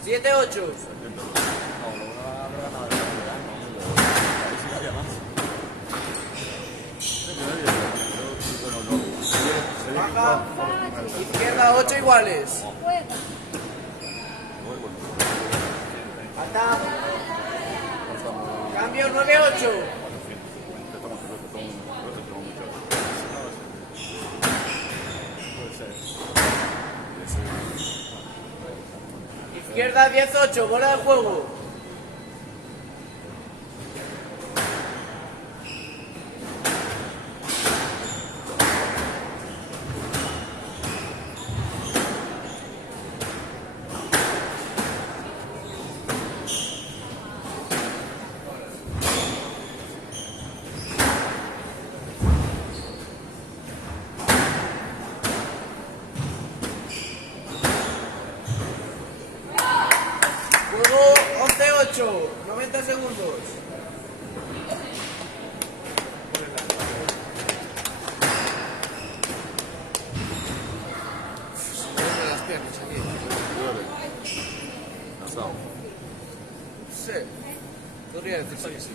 7-8. Baja. Izquierda 8 iguales. Juega. Falta. Cambio 9-8. Izquierda 18, bola de juego. Juego 11-8, 90 segundos. Las piernas aquí. Cansado. Sí. Podría decirse que sí.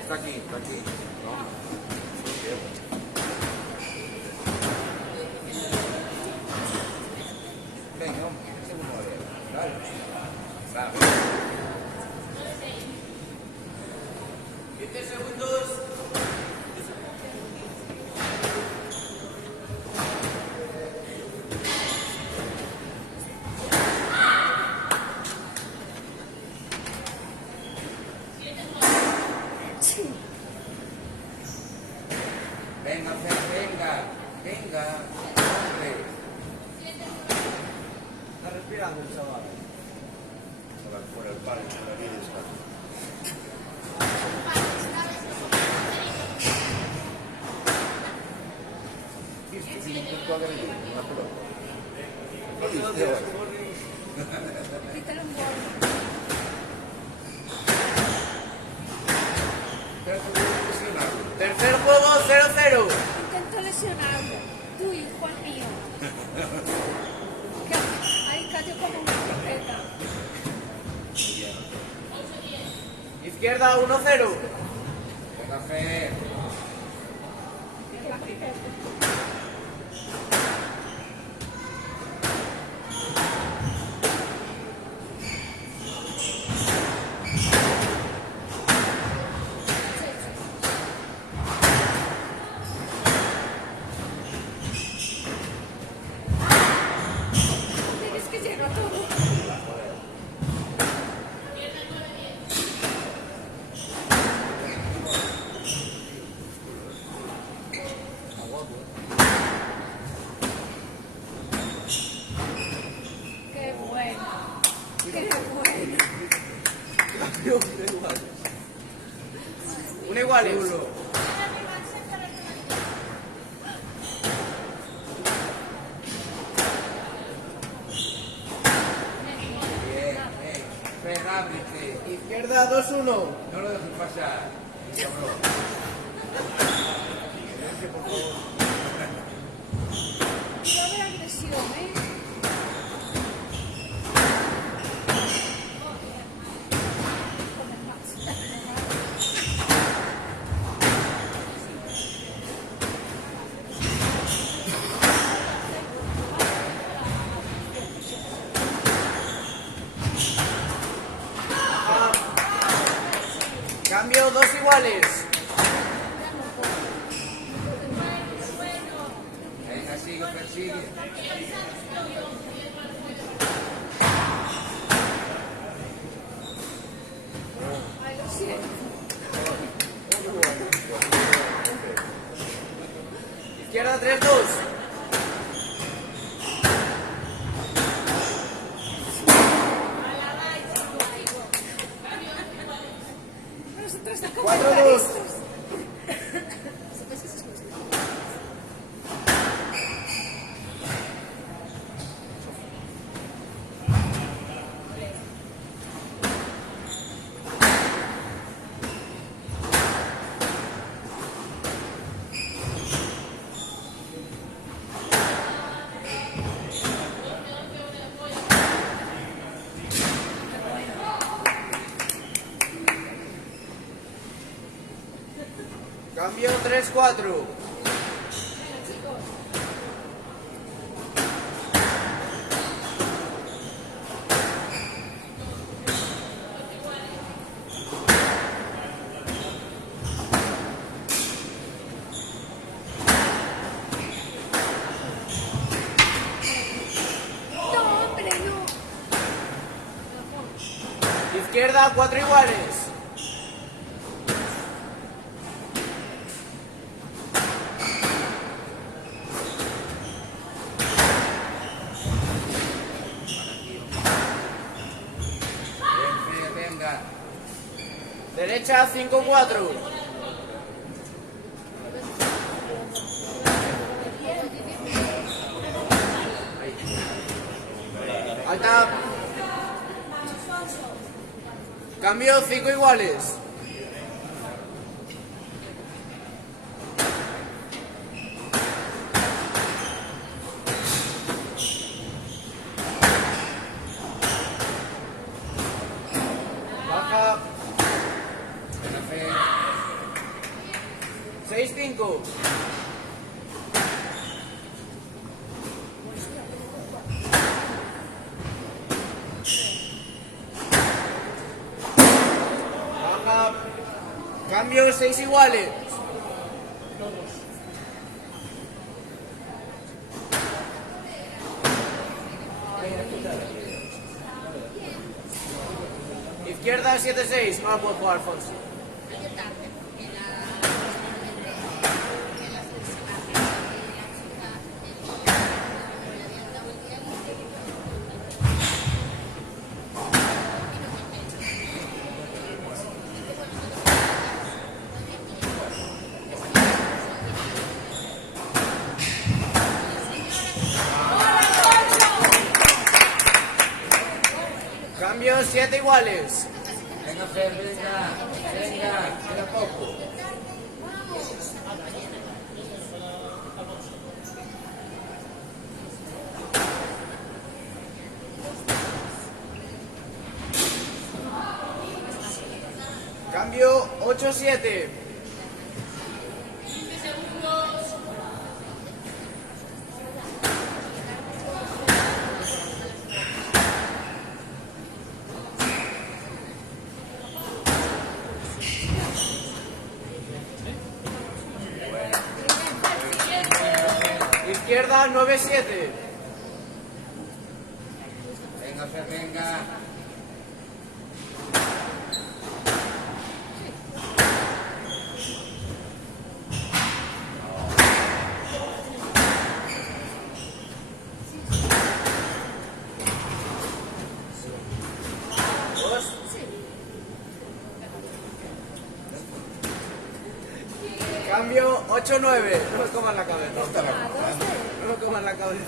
Está aquí, está aquí. Venga, hombre, un segundo, dale. Dale. 20 segundos. Venga, Fer, venga. Venga. Hombre. Está respirando el chaval. Por el parque, por aquí descansa. Tiene un punto agresivo, una pelota. Quítale un gol. Tercer juego 0-0. Intento lesionarlo. Tú, hijo mío. Que ahí cayó como una trompeta. Izquierda 1-0. Venga, Fer. Tienes que llegar a todo. Qué bueno. Qué bueno. Una iguales. Fer, ábrete. Izquierda 2-1. No lo dejes pasar. Cabrón. Va a haber agresión, ¿eh? iguales. Venga, sigue, persigue. Ay, lo siento. Izquierda 3-2. Nosotros de 4-2. comentaristas. Cambio 3-4. No, hombre, no. Izquierda 4 iguales. Venga. Derecha 5-4. Alta. Cambio 5 iguales. Baja. 6-5. Baja. Cambio 6 iguales. Izquierda 7-6. No la puedo jugar, Alfonso. Cambio 7 iguales. Venga, Fer, venga. Venga, queda poco. Cambio 8-7. Izquierda 9-7. Venga, Fer, venga. Cambio 8-9. No me comas la cabeza. No me comas la cabeza.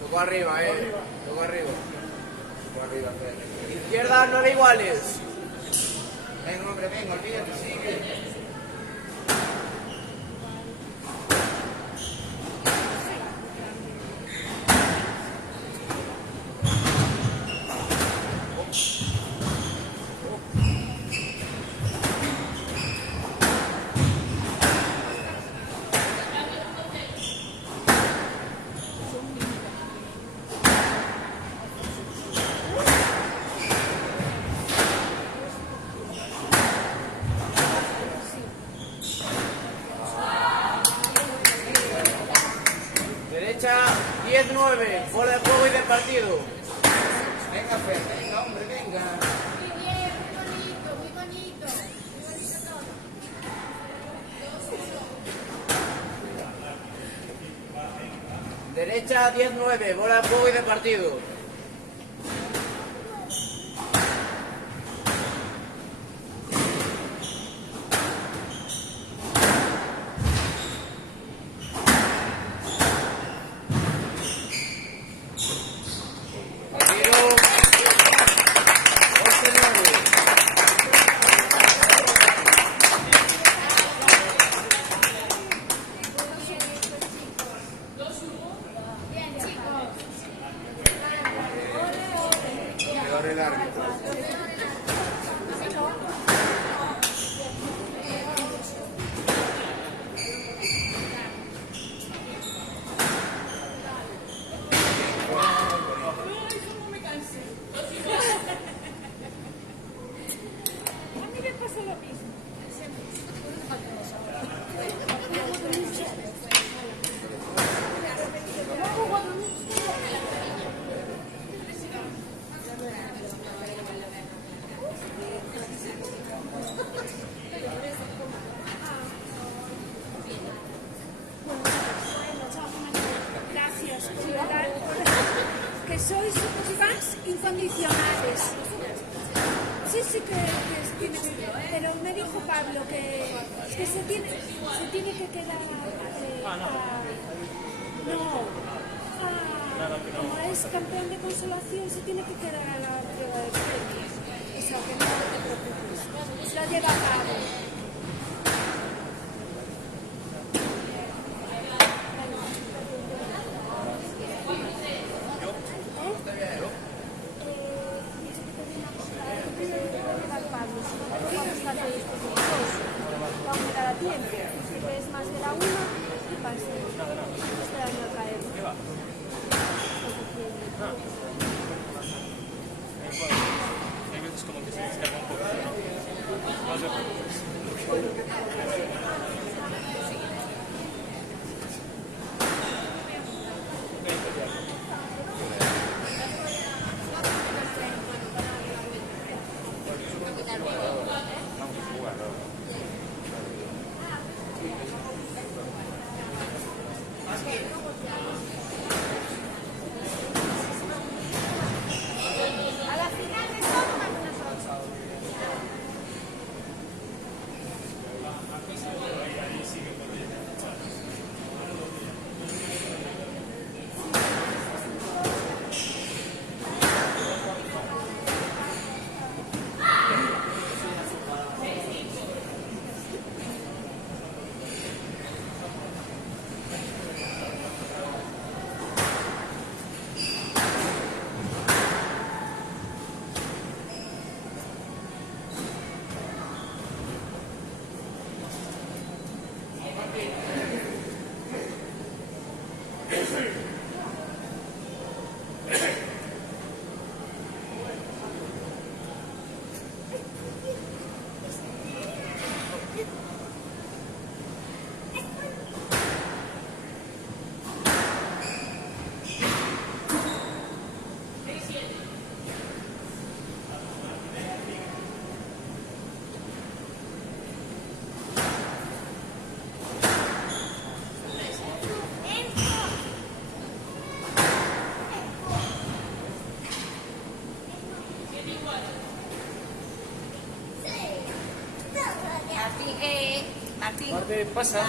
Tocó arriba, Tocó arriba. Por arriba, Fer. Izquierda 9 iguales. Venga, hombre, venga, olvídate, sigue. 10-9, bola de juego y de partido. Venga, Fer, venga, hombre, venga. Muy bien, muy bonito, muy bonito. Muy bonito todo. Derecha 10-9, bola de juego y de partido. Partido 11-9. Bien, chicos. Peor el árbitro. A mí me pasa lo mismo. Gracias, de verdad, que sois fans incondicionales. Sí, sí que tiene, pero me dijo Pablo que se tiene que quedar como es campeón de consolación, se tiene que quedar a la prueba de premios. O sea, que no te preocupes, lo lleva a cabo. Es más de la una y pase este año a traer. Hay veces como que se me escapa un poco. No te preocupes. A la final de todo más nosotros. Martín. Martín, pasa.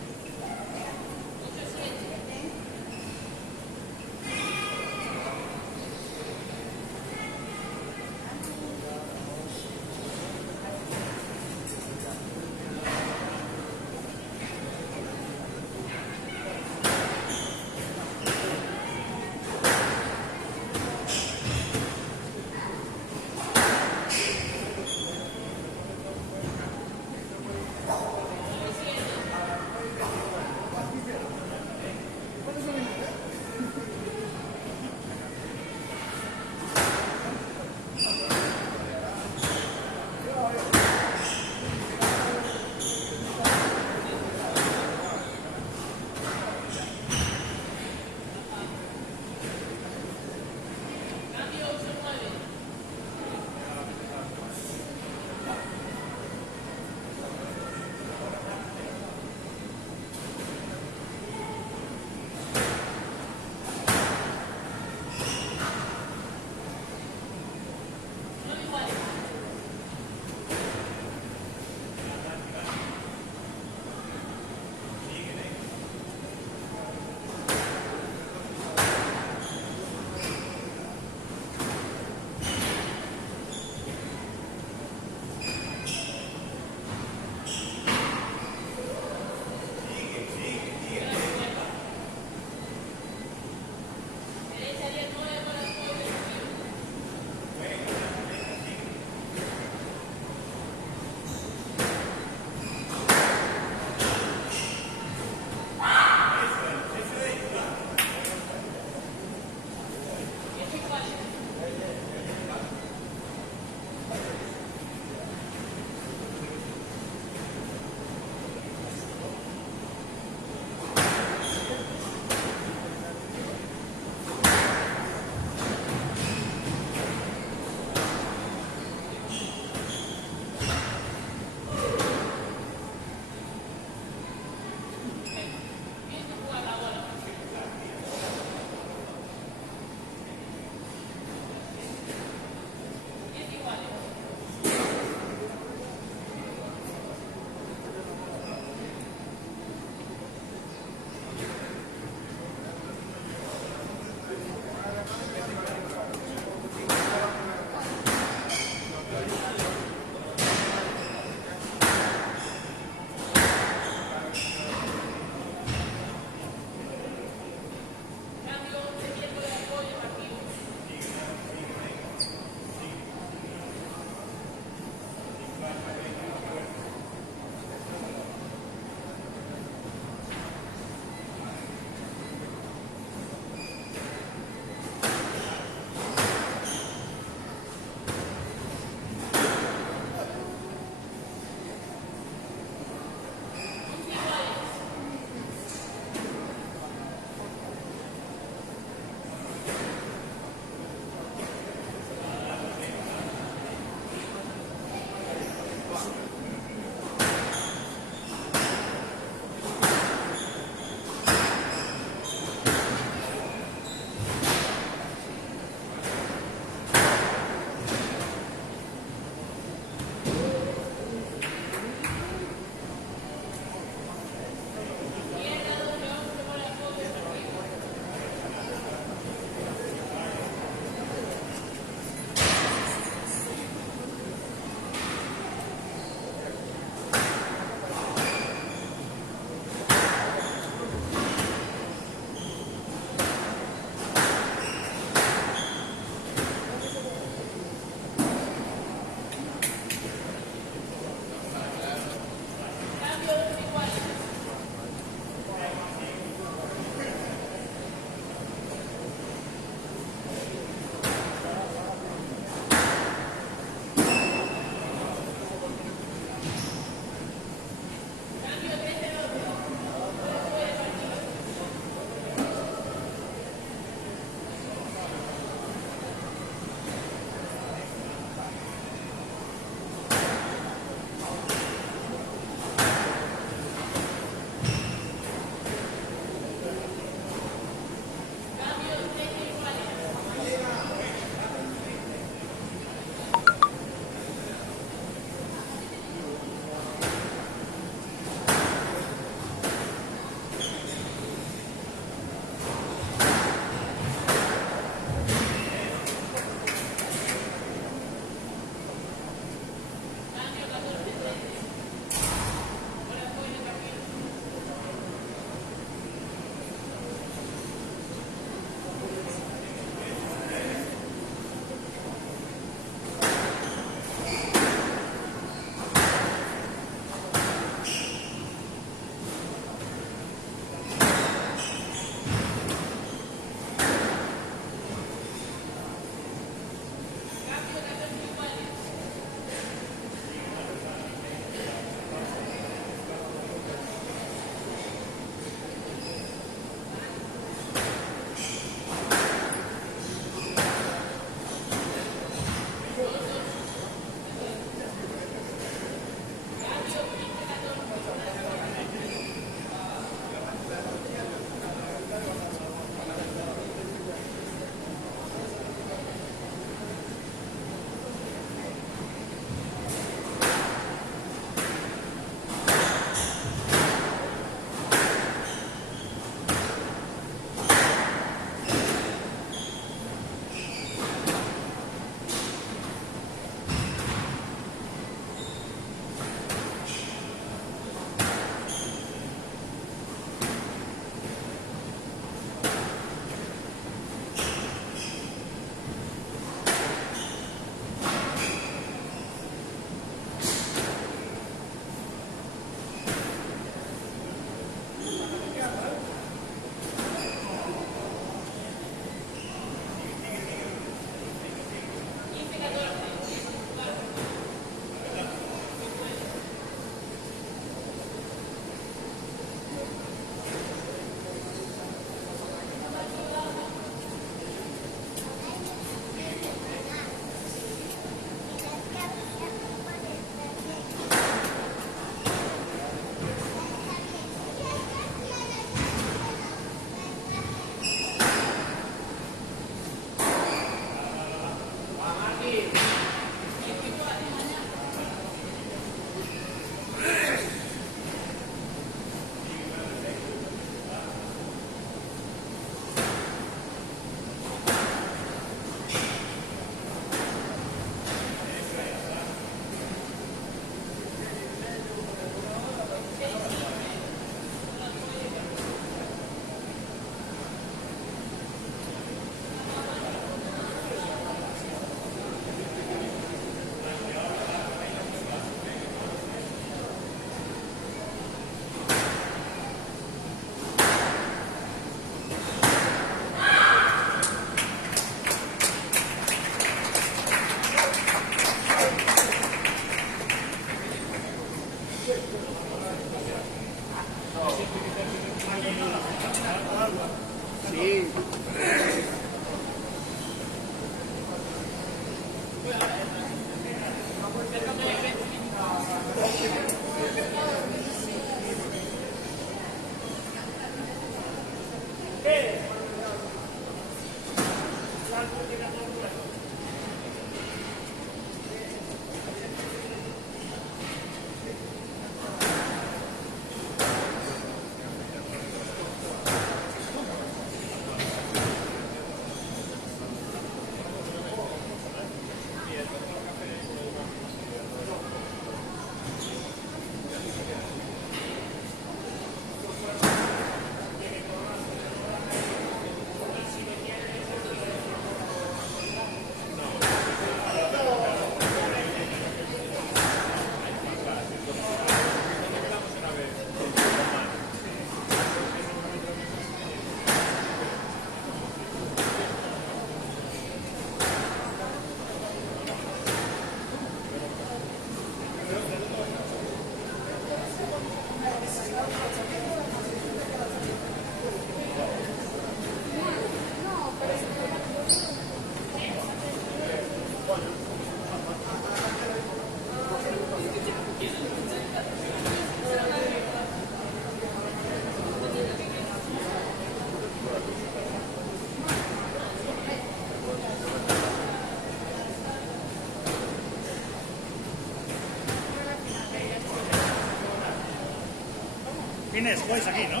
Tienes juez aquí, ¿no?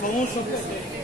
Con un soporte.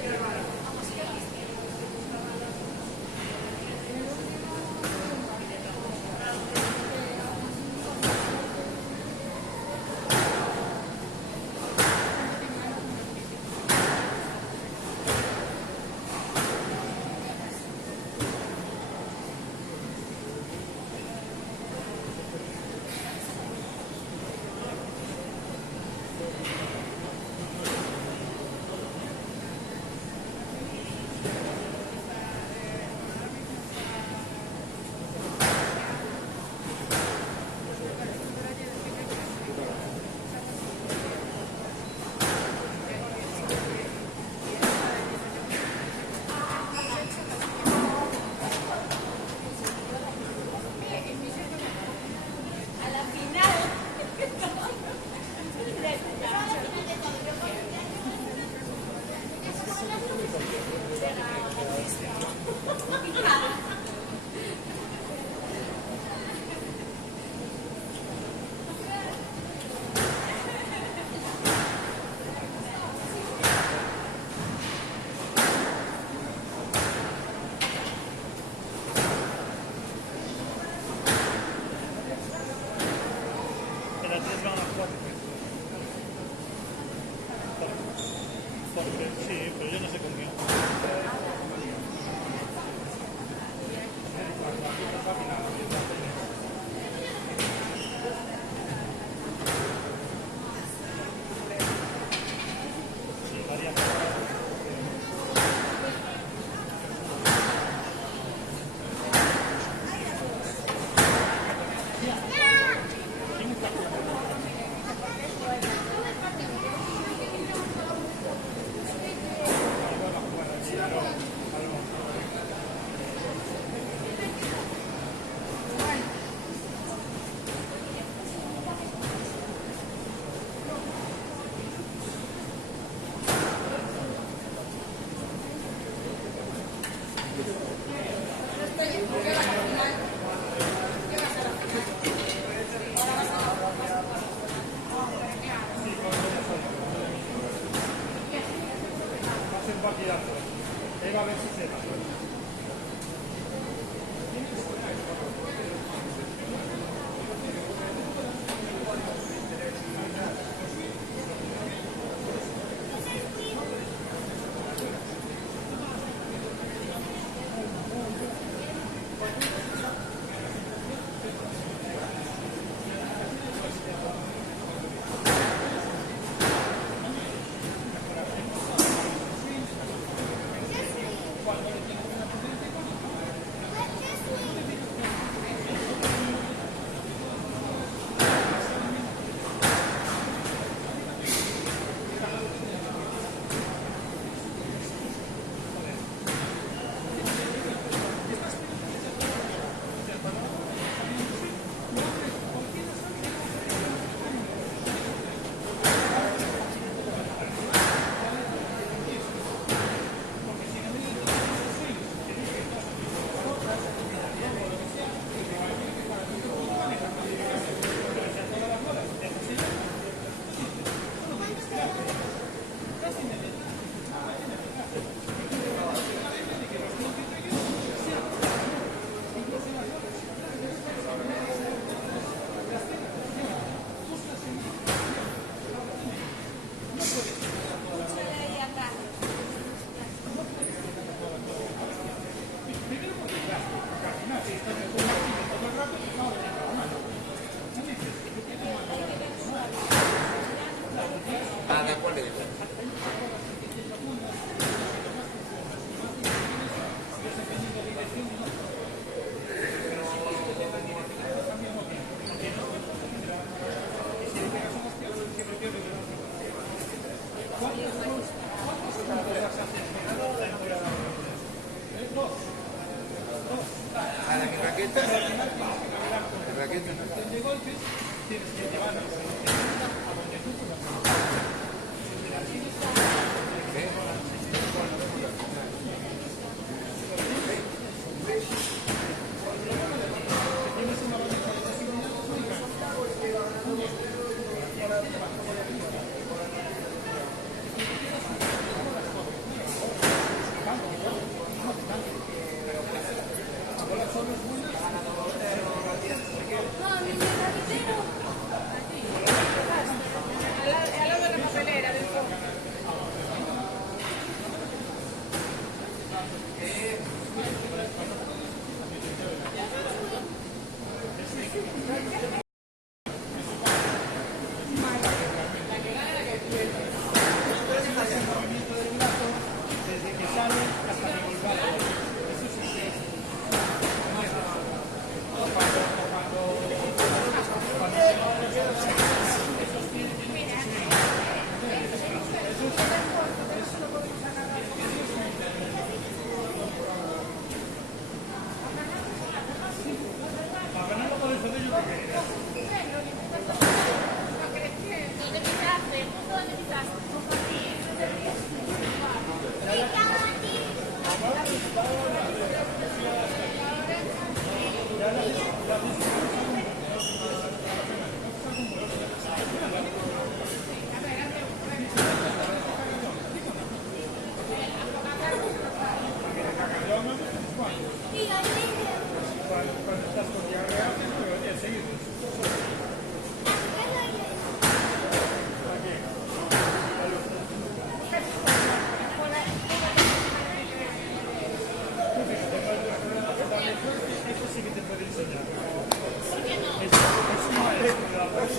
raqueta. De raqueta.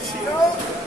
Si no,